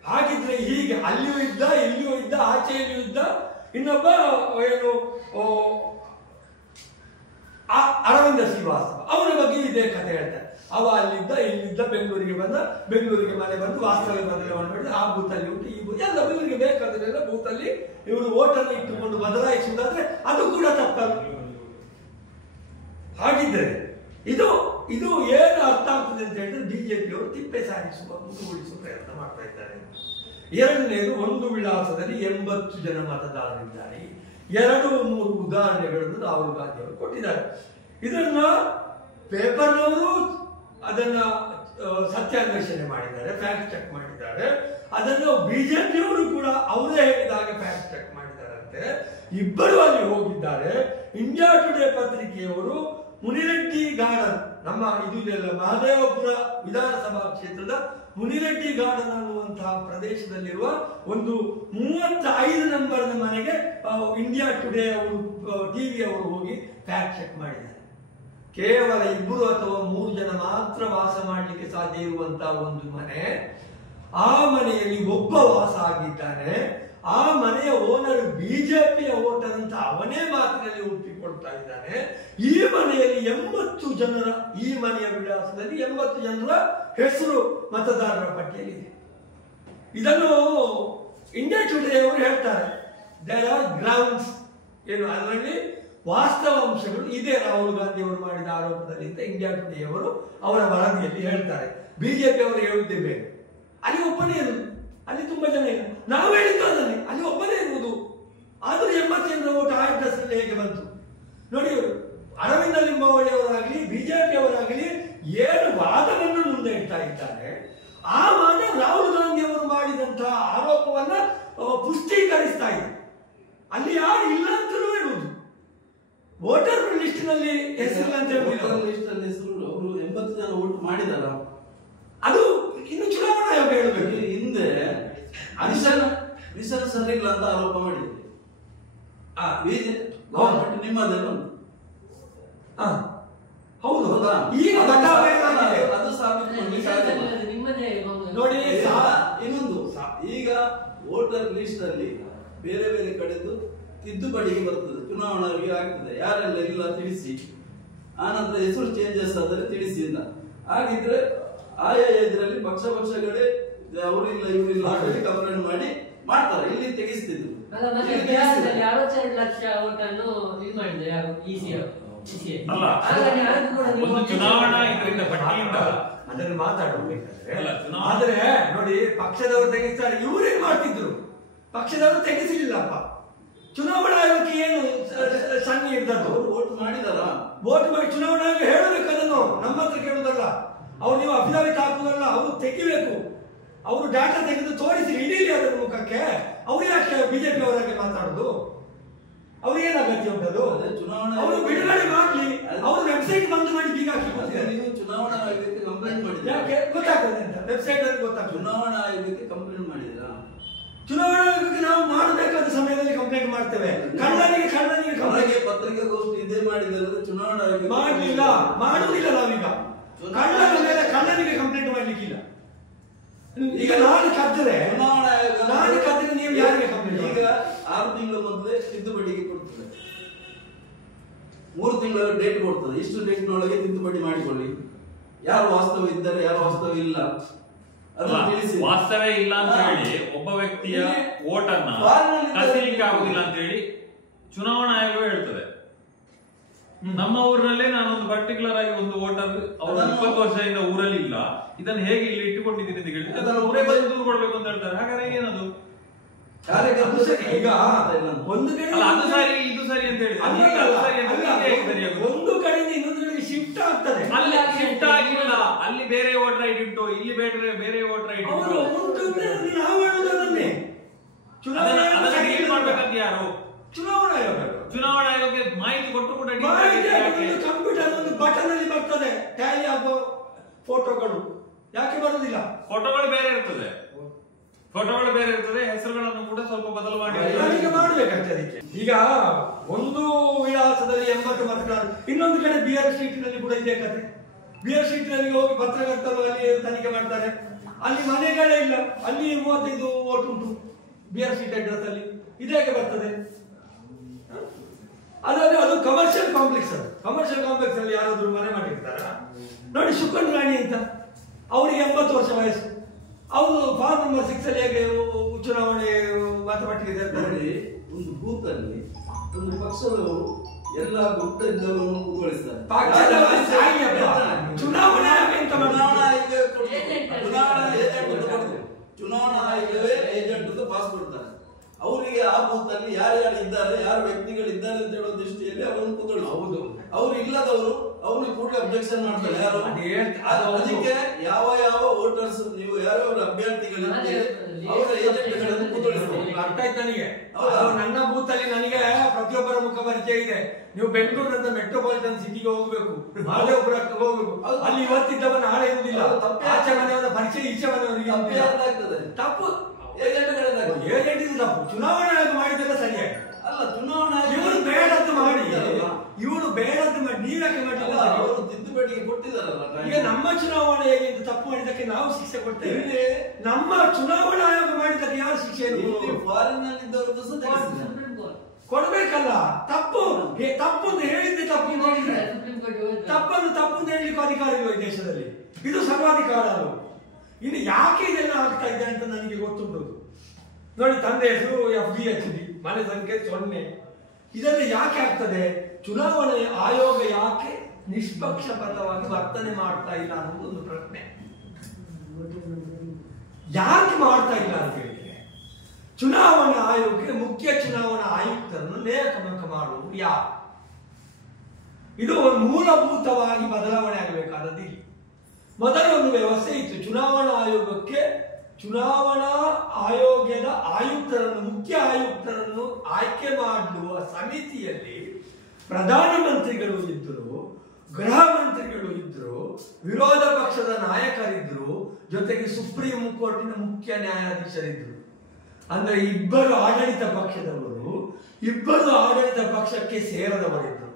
ಹಾಗಿದ್ರೆ ಹೀಗೆ ಅಲ್ಲಿಯೂ ಇದ್ದ, ಇಲ್ಲಿಯೂ ಇದ್ದ, ಆಚೆಯಲ್ಲಿಯೂ ಇದ್ದ. ಇನ್ನೊಬ್ಬ ಅರವಿಂದ ಶ್ರೀವಾಸ್ತವ, ಅವನ ಬಗ್ಗೆ ಇದೇ ಕಥೆ ಹೇಳ್ತಾರೆ. ಅವ ಅಲ್ಲಿದ್ದ, ಇಲ್ಲಿದ್ದ, ಬೆಂಗಳೂರಿಗೆ ಮನೆ ಬಂದು ವಾಸ್ತವ್ಯ ಬದಲಾವಣೆ ಮಾಡಿದ್ರೆ ಆ ಬೂತಲ್ಲಿ ಉಂಟು, ಈ ಬೂತ್ ಎಲ್ಲ ಇವರಿಗೆ ಬೇಕಾದ್ರೆಲ್ಲ ಬೂತಲ್ಲಿ ಇವರು ಓಟನ್ನು ಇಟ್ಟುಕೊಂಡು ಬದಲಾಯಿಸುವುದಾದ್ರೆ ಅದು ಕೂಡ ತಪ್ಪಲ್ಲ. ಹಾಗಿದ್ದರೆ ಇದು ಏನು ಅರ್ಥ ಆಗ್ತದೆ ಅಂತ ಹೇಳಿದ್ರೆ ಬಿಜೆಪಿಯವರು ತಿಪ್ಪೆ ಸಾಗಿಸುವ ಮುಸುಗೊಳಿಸುವ ಪ್ರಯತ್ನ ಮಾಡ್ತಾ ಇದ್ದಾರೆ. ಎರಡನೇದು, ಒಂದು ವಿಳಾಸದಲ್ಲಿ 80 ಜನ ಮತದಾರರಿದ್ದಾರೆ. 2-3 ಉದಾಹರಣೆಗಳನ್ನು ರಾಹುಲ್ ಗಾಂಧಿ ಅವರು ಕೊಟ್ಟಿದ್ದಾರೆ. ಇದನ್ನ ಪೇಪರ್ನವರು ಅದನ್ನ ಸತ್ಯಾನ್ವೇಷಣೆ ಮಾಡಿದ್ದಾರೆ, ಫ್ಯಾಕ್ಟ್ ಚೆಕ್ ಮಾಡಿದ್ದಾರೆ. ಅದನ್ನು ಬಿಜೆಪಿಯವರು ಕೂಡ ಅವರೇ ಹೇಳಿದಾಗ ಫ್ಯಾಕ್ಟ್ ಚೆಕ್ ಮಾಡಿದ್ದಾರಂತೆ. ಇಬ್ಬರು ಅಲ್ಲಿ ಹೋಗಿದ್ದಾರೆ. ಇಂಡಿಯಾ ಟುಡೇ ಪತ್ರಿಕೆಯವರು ಮುನಿರೆಡ್ಡಿ ಗಾರ್ಡನ್, ನಮ್ಮ ಇದೆಲ್ಲ ಮಹದೇವಪುರ ವಿಧಾನಸಭಾ ಕ್ಷೇತ್ರದ ಮುನಿರೆಡ್ಡಿ ಗಾರ್ಡನ್ ಅನ್ನುವಂತಹ ಪ್ರದೇಶದಲ್ಲಿರುವ ಒಂದು 35 ನಂಬರ್ನ ಮನೆಗೆ ಇಂಡಿಯಾ ಟುಡೇ ಅವರು ಟಿವಿ ಅವರು ಹೋಗಿ ಫ್ಯಾಕ್ಟ್ ಚೆಕ್ ಮಾಡಿದ್ದಾರೆ. ಕೇವಲ 2 ಅಥವಾ 3 ಜನ ಮಾತ್ರ ವಾಸ ಮಾಡಲಿಕ್ಕೆ ಸಾಧ್ಯ ಇರುವಂತಹ ಒಂದು ಮನೆ, ಆ ಮನೆಯಲ್ಲಿ ಒಬ್ಬ ವಾಸ ಆಗಿದ್ದಾನೆ. ಆ ಮನೆಯ ಓನರ್ ಬಿಜೆಪಿಯ ವೋಟರ್ ಅಂತ ಅವನೇ ಮಾತಿನಲ್ಲಿ ಒಪ್ಪಿಕೊಳ್ತಾ ಇದ್ದಾನೆ. ಈ ಮನೆಯಲ್ಲಿ 80 ಜನರ, ಈ ಮನೆಯ ವಿಳಾಸದಲ್ಲಿ 80 ಜನರ ಹೆಸರು ಮತದಾರರ ಪಟ್ಟಿಯಲ್ಲಿದೆ. ಇದನ್ನು ಇಂಡಿಯಾ ಟುಡೇ ಅವರು ಹೇಳ್ತಾರೆ. ದೇರ್ ಆರ್ ಗ್ರೌಂಡ್ಸ್, ಏನು ಅದರಲ್ಲಿ ವಾಸ್ತವಾಂಶಗಳು ಇದೆ ರಾಹುಲ್ ಗಾಂಧಿ ಅವರು ಮಾಡಿದ ಆರೋಪದಲ್ಲಿ ಅಂತ ಇಂಡಿಯಾ ಟುಡೇ ಅವರು ಅವರ ವರದಿಯಲ್ಲಿ ಹೇಳ್ತಾರೆ. ಬಿಜೆಪಿ ಅವರು ಹೇಳುವುದೇ ಬೇರೆ. ಅಲ್ಲಿ ಒಬ್ಬನೇ ಇರುವುದು, ಅಲ್ಲಿ ತುಂಬಾ ಜನ ಇಲ್ಲ. ನಾವು ಹೇಳಿದ್ದು ಅದನ್ನೇ, ಅಲ್ಲಿ ಒಬ್ಬನೇ ಇರುವುದು. ಆದ್ರೂ 80 ಜನರ ಓಟ್ ಆ ಅಡ್ರೆಸ್ನಲ್ಲಿ ಹೇಗೆ ಬಂತು ನೋಡಿ. ಅರವಿಂದ ಲಿಂಬಾವಳಿಯವರಾಗಲಿ ಬಿಜೆಪಿ ಅವರಾಗಲಿ ಏನು ವಾದವನ್ನು ಮುಂದೆ ಇಡ್ತಾ ಇದ್ದಾರೆ, ಆ ವಾದ ರಾಹುಲ್ ಗಾಂಧಿ ಅವರು ಮಾಡಿದಂತಹ ಆರೋಪವನ್ನ ಪುಷ್ಟೀಕರಿಸ್ತಾ ಇದೆ. ಅಲ್ಲಿ ಯಾರು ಇಲ್ಲ ಅಂತಲೂ ಹೇಳುವುದು. ವೋಟರ್ ಲಿಸ್ಟ್ ನಲ್ಲಿ ಹೆಸರು ಅಂತ ಅವರು 80 ಜನ ವೋಟ್ ಮಾಡಿದಾರ, ಅದು ಇನ್ನು ಚುನಾವಣಾ ಆಯೋಗ ಹೇಳಬೇಕು. ಹಿಂದೆ ವಿಷಯ ಸರಿ ಇಲ್ಲ ಅಂತ ಆರೋಪ ಮಾಡಿದ್ರಿ. ನಿಮ್ಮದೇನು ಹೌದು. ಈಗ ಅದು ಸಾಬೀತು ನೋಡಿ. ಇನ್ನೊಂದು, ಈಗ ವೋಟರ್ ಲಿಸ್ಟ್ ಅಲ್ಲಿ ಬೇರೆ ಬೇರೆ ಕಡೆದು ತಿದ್ದುಪಡಿಗೆ ಬರ್ತದೆ, ಚುನಾವಣಾ ಆಯೋಗ ಆಗ್ತದೆ. ಯಾರೆಲ್ಲ ಇಲ್ಲ ತಿಳಿಸಿ, ಆನಂತರ ಹೆಸರು ಚೇಂಜಸ್ ಆದರೆ ತಿಳಿಸಿ ಅಂತ. ಹಾಗಿದ್ರೆ ಆಯಾ ಇದರಲ್ಲಿ ಪಕ್ಷಗಳೇ ಅವರಿಲ್ಲ ಇವರಿಲ್ಲ ಕಂಪ್ಲೇಂಟ್ ಮಾಡಿ ಮಾಡ್ತಾರೆ. ಇಲ್ಲಿ ತೆಗಿಸ್ತಿದ್ರು. 62 ಲಕ್ಷ ಓಟನ್ನು ಇದು ಮಾಡಿದ್ರು ಯಾರು, ಚುನಾವಣಾ ಇದರಿಂದ ಪಟ್ಟಿಯಿಂದ ಅದನ್ನು ಮಾತಾಡಬೇಕಾದ್ರೆ. ಆದ್ರೆ ನೋಡಿ, ಪಕ್ಷದವರು ತೆಗಿಸ್ತಾರೆ, ಇವರೇನ್ ಮಾಡ್ತಿದ್ರು, ಪಕ್ಷದವರು ತೆಗಿಸಲಿಲ್ಲಪ್ಪ. ಚುನಾವಣಾ ಆಯೋಗಕ್ಕೆ ಏನು ಸಣ್ಣ ಇದ್ದದ್ದು? ವೋಟ್ ಮಾಡಿದಾರ, ವೋಟ್ ಮಾಡಿ ಚುನಾವಣಾ ಆಯೋಗ ಹೇಳಬೇಕು. ಅದನ್ನು ನಮ್ಮ ಹತ್ರ ಕೇಳುದಲ್ಲ. ಅವ್ರು ನೀವು ಅಫಿಡವಿಟ್ ಹಾಕುದಲ್ಲ, ಅವರು ತೆಗಿಬೇಕು. ಅವರು ಡಾಟಾ ತೆಗೆದು ತೋರಿಸಿ ಇಡೀಲಿ ಅದರ ಮುಖಕ್ಕೆ. ಅವ್ರು ಯಾಕೆ ಬಿಜೆಪಿ ಅವರಾಗೆ ಮಾತಾಡುದು? ಅವ್ರಿಗೇನು ಅಗತ್ಯ ಉಂಟದು? ಅವರು ಬಿಡುಗಡೆ ಮಾಡ್ಲಿ, ಅವರು ವೆಬ್ಸೈಟ್ ಬಂದ್ ಮಾಡಿ ಬೀಗ ಹಾಕಿ. ನೀವು ಚುನಾವಣಾ ಆಯೋಗಕ್ಕೆ ಕಂಪ್ಲೇಂಟ್ ಮಾಡಿದ್ರೆ ಯಾಕೆ ಗೊತ್ತಾಗ್ತದೆ ಅಂತ ವೆಬ್ಸೈಟ್ ಅಲ್ಲಿ ಗೊತ್ತಾಗ್ತದೆ. ಚುನಾವಣಾ ಆಯೋಗಕ್ಕೆ ಕಂಪ್ಲೇಂಟ್ ಮಾಡಿದ್ರಾ? ಚುನಾವಣಾ ಆಯೋಗಕ್ಕೆ ನಾವು ಮಾಡಬೇಕಾದ ಸಮಯದಲ್ಲಿ ಕಂಪ್ಲೇಂಟ್ ಮಾಡ್ತೇವೆ. ಕಳ್ಳನಿಗೆ ಕಂಪ್ಲೇಂಟ್, ಪತ್ರಿಕಾಗೋಷ್ಠಿ ಇದೇ ಮಾಡಿದ್ರೆ ಚುನಾವಣಾ ಆಯೋಗ ಮಾಡಲಿಲ್ಲ, ಮಾಡುವುದಿಲ್ಲ. ನಾವೀಗ ಕಳ್ಳನ ಮೇಲೆ ಕಳ್ಳನಿಗೆ ಕಂಪ್ಲೇಂಟ್ ಮಾಡ್ಲಿಕ್ಕಿಲ್ಲ. ಈಗ ನಾನು ಕದ್ದರೆ ನೀವು ಯಾರಿಗೆ ಕಂಪ್ಲೇಂಟ್? ಈಗ 6 ತಿಂಗಳ ಮೊದಲೇ ತಿದ್ದುಪಡಿಗೆ ಕೊಡ್ತದೆ, 3 ತಿಂಗಳ ಡೇಟ್ ಕೊಡ್ತದೆ. ಇಷ್ಟು ಡೇಟ್ನೊಳಗೆ ತಿದ್ದುಪಡಿ ಮಾಡಿಕೊಳ್ಳಿ. ಯಾರು ವಾಸ್ತವ ಇದ್ದಾರೆ, ಯಾರು ವಾಸ್ತವ ಇಲ್ಲ ಅದನ್ನು ತಿಳಿಸಿ. ವಾಸ್ತವೇ ಇಲ್ಲ ಅಂತ ಹೇಳಿ ಒಬ್ಬ ವ್ಯಕ್ತಿಯ ವೋಟ್ ಅನ್ನ ಕಸಿಲಿಕ್ಕೆ ಆಗುದಿಲ್ಲ ಅಂತ ಹೇಳಿ ಚುನಾವಣಾ ಆಯೋಗ ಹೇಳ್ತದೆ. ನಮ್ಮ ಊರಿನಲ್ಲೇ ನಾನೊಂದು ಪರ್ಟಿಕ್ಯುಲರ್ ಆಗಿ ಒಂದು ವೋಟರ್ ಅವರು 20 ವರ್ಷದಿಂದ ಊರಲ್ಲಿ ಇಲ್ಲ, ಇದನ್ನು ಹೇಗೆ ಇಲ್ಲಿ ಇಟ್ಟುಕೊಂಡಿದ್ದೀನಿ ಅಂತ ಹೇಳಿ ಅದನ್ನು ಅವರೇ ಬಂದು ದೂರು ಕೊಡ್ಬೇಕು ಅಂತ ಹೇಳ್ತಾರೆ. ಹಾಗಾದ್ರೆ ಏನದು? ಈಗ ಒಂದು ಕಡೆ ಅದು ಸರಿ ಇದು ಸರಿ ಅಂತ ಹೇಳಿ ಒಂದು ಕಡೆಯಿಂದ ಇನ್ನೊಂದು ಕಡೆಗೆ ಶಿಫ್ಟ್ ಆಗ್ತದೆ. ಅಲ್ಲಿ ಶಿಫ್ಟ್ ಆಗಿಲ್ಲ, ಅಲ್ಲಿ ಬೇರೆ ವೋಟರ್ ಐಡಿ ಉಂಟು, ಇಲ್ಲಿ ಬೇರೆ ವೋಟರ್ ಐಡಿ ಉಂಟು. ನಾವು ಹೇಳೋದನ್ನೇ ಚುನಾವಣಾ ಮಾಡ್ಬೇಕಂತ ಯಾರು? ಚುನಾವಣಾ ಆಯೋಗ. ಚುನಾವಣಾ ಆಯೋಗಕ್ಕೆ ಮಾಹಿತಿ ಕೊಟ್ಟು ಕೂಡ ಕಂಪ್ಯೂಟರ್ ಒಂದು ಬಟನ್ ಅಲ್ಲಿ ಬರ್ತದೆ ಟ್ಯಾಲಿ ಆಗೋ ಫೋಟೋಗಳು. ಯಾಕೆ ಬರುವುದಿಲ್ಲ? ಫೋಟೋಗಳು ಬೇರೆ ಇರ್ತದೆ, ಹೆಸರುಗಳನ್ನು ಕೂಡ ಸ್ವಲ್ಪ ಬದಲು ಮಾಡಿ ಮಾಡ್ಬೇಕಾಗ್ತದೆ. ಈಗ ಒಂದು ವಿಳಾಸದಲ್ಲಿ 80 ಮತದಾರರು, ಇನ್ನೊಂದು ಕಡೆ ಬಿಆರ್ ಸ್ಟ್ರೀಟ್ ನಲ್ಲಿ ಕೂಡ ಇದೇ ಕತೆ. ಬಿಆರ್ ಸ್ಟ್ರೀಟ್ ನಲ್ಲಿ ಹೋಗಿ ಪತ್ರಕರ್ತರು ಅಲ್ಲಿ ತನಿಖೆ ಮಾಡ್ತಾರೆ, ಅಲ್ಲಿ ಮನೆಗಳೇ ಇಲ್ಲ, ಅಲ್ಲಿ 35 ವೋಟ್ ಉಂಟು ಬಿಆರ್ ಸ್ಟ್ರೀಟ್ ಅಡ್ರೆಸ್ ಅಲ್ಲಿ. ಇದೇಗೆ ಬರ್ತದೆ? ಅದಾದ್ರೆ ಅದು ಕಮರ್ಷಿಯಲ್ ಕಾಂಪ್ಲೆಕ್ಸ್. ಅದು ಕಮರ್ಷಿಯಲ್ ಕಾಂಪ್ಲೆಕ್ಸ್ ಅಲ್ಲಿ ಯಾರಾದ್ರೂ ಮನೆ ಮಾಡಿರ್ತಾರ ನೋಡಿ. ಶುಕನ್ ರಾಣಿ ಅಂತ, ಅವರಿಗೆ 80 ವರ್ಷ ವಯಸ್ಸು. ಅವರು ಫಾರ್ಮ್ ನಂಬರ್ 6 ಅಲ್ಲಿ ಹೇಗೆ ಚುನಾವಣೆ ಮತಪಟ್ಟಿಗೆ ಸೇರ್ತಾರೆ? ಒಂದು ಬೂತ್ ಅಲ್ಲಿ ಒಂದು ಪಕ್ಷದವರು ಎಲ್ಲ ಗುಪ್ತ ಇದ್ದವರನ್ನು ಕೂತ್ಕೊಳಿಸ್ತಾರೆ. ಚುನಾವಣಾ ಆಯೋಗವೇ ಏಜೆಂಟ್ ಅಂತ ಪಾಸ್ ಕೊಡ್ತಾರೆ. ಅವರಿಗೆ ಆ ಬೂತ್ ಅಲ್ಲಿ ಯಾರ್ಯಾರು ಇದ್ದಾರೆ, ಯಾರು ವ್ಯಕ್ತಿಗಳಿದ್ದಾರೆ ಅಂತ ಹೇಳೋ ದೃಷ್ಟಿಯಲ್ಲಿ ಅವರನ್ನು ಕೂತ್ಕೊಳ್ಳಿ. ಹೌದು, ಅವ್ರು ಇಲ್ಲದವರು ಅವ್ರಿಗೆ ಕೂಡಲೇ ಅಬ್ಜೆಕ್ಷನ್ ಮಾಡ್ತಾರೆ. ಯಾರು ಅದಕ್ಕೆ ಯಾವ ಯಾವ ವೋಟರ್ಸ್ ನೀವು ಯಾವ್ಯಾವ ಅಭ್ಯರ್ಥಿಗಳಿದ್ದಾರೆ ಅವರ ಏಜೆಂಟ್ಗಳನ್ನು ಕೂತ್ಕೊಳಿಸ್ತಾರೆ. ಅರ್ಥ ಆಯ್ತು ನನಗೆ. ನನ್ನ ಬೂತ್ ಅಲ್ಲಿ ನನಗೆ ಪ್ರತಿಯೊಬ್ಬರ ಮುಖ ಪರಿಚಯ ಇದೆ. ನೀವು ಬೆಂಗಳೂರಿನಿಂದ ಮೆಟ್ರೋಪಾಲಿಟನ್ ಸಿಟಿಗೆ ಹೋಗ್ಬೇಕು, ಮಹದೇವಪುರಕ್ಕೆ ಹೋಗ್ಬೇಕು, ಅಲ್ಲಿ ಇವತ್ತಿದ್ದವ ನಾಳೆ ಇರುವುದಿಲ್ಲ. ಆಚೆ ಮನೆಯವರ ಪರಿಚಯ ಈಚೆ ಮನೆಯವರಿಗೆ ತಪ್ಪು. ಏಜೆಂಟ್ ಇದು ತಪ್ಪು. ಚುನಾವಣಾ ಆಯೋಗ ಮಾಡಿದ್ದೆಲ್ಲ ಸರಿಯಾಗಿ ಅಲ್ಲ. ಚುನಾವಣಾ ಇವರು ಬೇಡದ್ದು ಮಾಡಿ, ಇವರು ಬೇಡದ್ದು ಮಾಡಿ ನೀವ್ಯಾಕೆ ಮಾಡಿಲ್ಲ? ಅವರು ತಿದ್ದುಪಡಿಗೆ ಕೊಟ್ಟಿದ್ದಾರಲ್ಲ. ಈಗ ನಮ್ಮ ಚುನಾವಣಾ ಏಜೆಂಟ್ ತಪ್ಪು ಮಾಡಿದ್ದಕ್ಕೆ ನಾವು ಶಿಕ್ಷೆ ಕೊಡ್ತೇವೆ. ನಮ್ಮ ಚುನಾವಣಾ ಆಯೋಗ ಮಾಡಿದ್ದಕ್ಕೆ ಯಾವ ಶಿಕ್ಷೆ? ಫಾರಿನ್ ನಲ್ಲಿದ್ದವರದ್ದು ಸಹ ಕೊಡ್ಬೇಕಲ್ಲ. ತಪ್ಪು ತಪ್ಪು ಅಂತ ಹೇಳಿದ್ದೆ ತಪ್ಪು ಅಂತ ಹೇಳಿದ್ರೆ ತಪ್ಪನ್ನು ತಪ್ಪು ಅಂತ ಹೇಳಲಿಕ್ಕೆ ಅಧಿಕಾರ ಇಲ್ವ ಈ ದೇಶದಲ್ಲಿ? ಇದು ಸರ್ವಾಧಿಕಾರ ಅಲ್ವ? ಇನ್ನು ಯಾಕೆ ಇದೆಲ್ಲ ಆಗ್ತಾ ಇದೆ ಅಂತ ನನಗೆ ಗೊತ್ತುಂಟು. ನೋಡಿ, ತಂದೆ ಹೆಸರು FGHD, ಮನೆ ಸಂಖ್ಯೆ 0. ಇದೆಲ್ಲ ಯಾಕೆ ಆಗ್ತದೆ? ಚುನಾವಣೆ ಆಯೋಗ ಯಾಕೆ ನಿಷ್ಪಕ್ಷಪಾತವಾಗಿ ವರ್ತನೆ ಮಾಡ್ತಾ ಇಲ್ಲ ಅನ್ನೋದು ಒಂದು ಪ್ರಶ್ನೆ. ಯಾಕೆ ಮಾಡ್ತಾ ಇಲ್ಲ ಅಂತ ಹೇಳಿದ್ರೆ, ಚುನಾವಣಾ ಆಯೋಗಕ್ಕೆ ಮುಖ್ಯ ಚುನಾವಣಾ ಆಯುಕ್ತರನ್ನು ನೇಮಕ ಮಾಡುವುದು ಯಾರು? ಇದು ಒಂದು ಮೂಲಭೂತವಾಗಿ ಬದಲಾವಣೆ ಆಗಬೇಕಾದದ್ದು. ಇಲ್ಲಿ ಮೊದಲ ಒಂದು ವ್ಯವಸ್ಥೆ ಇತ್ತು. ಚುನಾವಣಾ ಆಯೋಗಕ್ಕೆ ಚುನಾವಣಾ ಆಯೋಗದ ಆಯುಕ್ತರನ್ನು, ಮುಖ್ಯ ಆಯುಕ್ತರನ್ನು ಆಯ್ಕೆ ಮಾಡುವ ಸಮಿತಿಯಲ್ಲಿ ಪ್ರಧಾನಮಂತ್ರಿಗಳು ಇದ್ದರು, ಗೃಹ ಮಂತ್ರಿಗಳು ಇದ್ರು, ವಿರೋಧ ಪಕ್ಷದ ನಾಯಕರಿದ್ರು, ಜೊತೆಗೆ ಸುಪ್ರೀಂ ಕೋರ್ಟಿನ ಮುಖ್ಯ ನ್ಯಾಯಾಧೀಶರಿದ್ರು. ಅಂದ್ರೆ ಇಬ್ಬರು ಆಡಳಿತ ಪಕ್ಷದವರು, ಇಬ್ಬರು ಆಡಳಿತ ಪಕ್ಷಕ್ಕೆ ಸೇರದವರಿದ್ರು.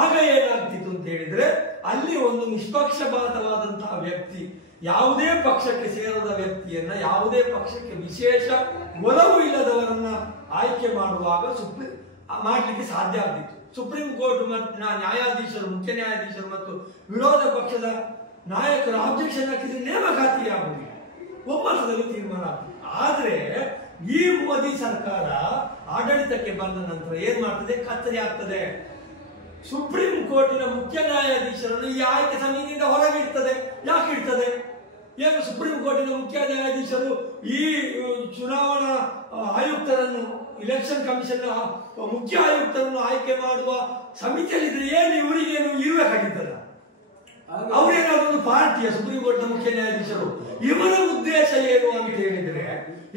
ಆಗ ಏನಾಗ್ತಿತ್ತು ಅಂತ ಹೇಳಿದ್ರೆ, ಅಲ್ಲಿ ಒಂದು ನಿಷ್ಪಕ್ಷಪಾತವಾದಂತಹ ವ್ಯಕ್ತಿ, ಯಾವುದೇ ಪಕ್ಷಕ್ಕೆ ಸೇರದ ವ್ಯಕ್ತಿಯನ್ನ, ಯಾವುದೇ ಪಕ್ಷಕ್ಕೆ ವಿಶೇಷ ಒಲವು ಇಲ್ಲದವರನ್ನ ಆಯ್ಕೆ ಮಾಡುವಾಗ ಮಾಡ್ಲಿಕ್ಕೆ ಸಾಧ್ಯ ಆಗ್ತಿತ್ತು. ಸುಪ್ರೀಂ ಕೋರ್ಟ್ ಮತ್ತು ನ್ಯಾಯಾಧೀಶರು, ಮುಖ್ಯ ನ್ಯಾಯಾಧೀಶರು ಮತ್ತು ವಿರೋಧ ಪಕ್ಷದ ನಾಯಕರು ಆಬ್ಜೆಕ್ಷನ್ ಹಾಕಿದ್ರೆ ನೇಮಕಾತಿ ಆಗುವುದಿಲ್ಲ, ಒಮ್ಮತದಲ್ಲಿ ತೀರ್ಮಾನ ಆಗ್ತದೆ. ಆದ್ರೆ ಈ ಮೋದಿ ಸರ್ಕಾರ ಆಡಳಿತಕ್ಕೆ ಬಂದ ನಂತರ ಏನ್ ಮಾಡ್ತದೆ? ಕತ್ತರಿ ಆಗ್ತದೆ. ಸುಪ್ರೀಂ ಕೋರ್ಟಿನ ಮುಖ್ಯ ನ್ಯಾಯಾಧೀಶರನ್ನು ಈ ಆಯ್ಕೆ ಸಮಿತಿಯಿಂದ ಹೊರಗಿಡ್ತದೆ. ಯಾಕೆ ಇಡ್ತದೆ? ಏನು ಸುಪ್ರೀಂ ಕೋರ್ಟಿನ ಮುಖ್ಯ ನ್ಯಾಯಾಧೀಶರು ಈ ಚುನಾವಣಾ ಆಯುಕ್ತರನ್ನು, ಇಲೆಕ್ಷನ್ ಕಮಿಷನ್ ಮುಖ್ಯ ಆಯುಕ್ತರನ್ನು ಆಯ್ಕೆ ಮಾಡುವ ಸಮಿತಿಯಲ್ಲಿದ್ರೆ ಏನು ಇವರಿಗೇನು ಇರಬೇಕಾಗಿದ್ದಲ್ಲ? ಅವರೇನಾದ್ರು ಪಾರ್ಟಿಯ ಸುಪ್ರೀಂ ಕೋರ್ಟ್ನ ಮುಖ್ಯ ನ್ಯಾಯಾಧೀಶರು? ಇವರ ಉದ್ದೇಶ ಏನು ಅಂತ ಹೇಳಿದ್ರೆ,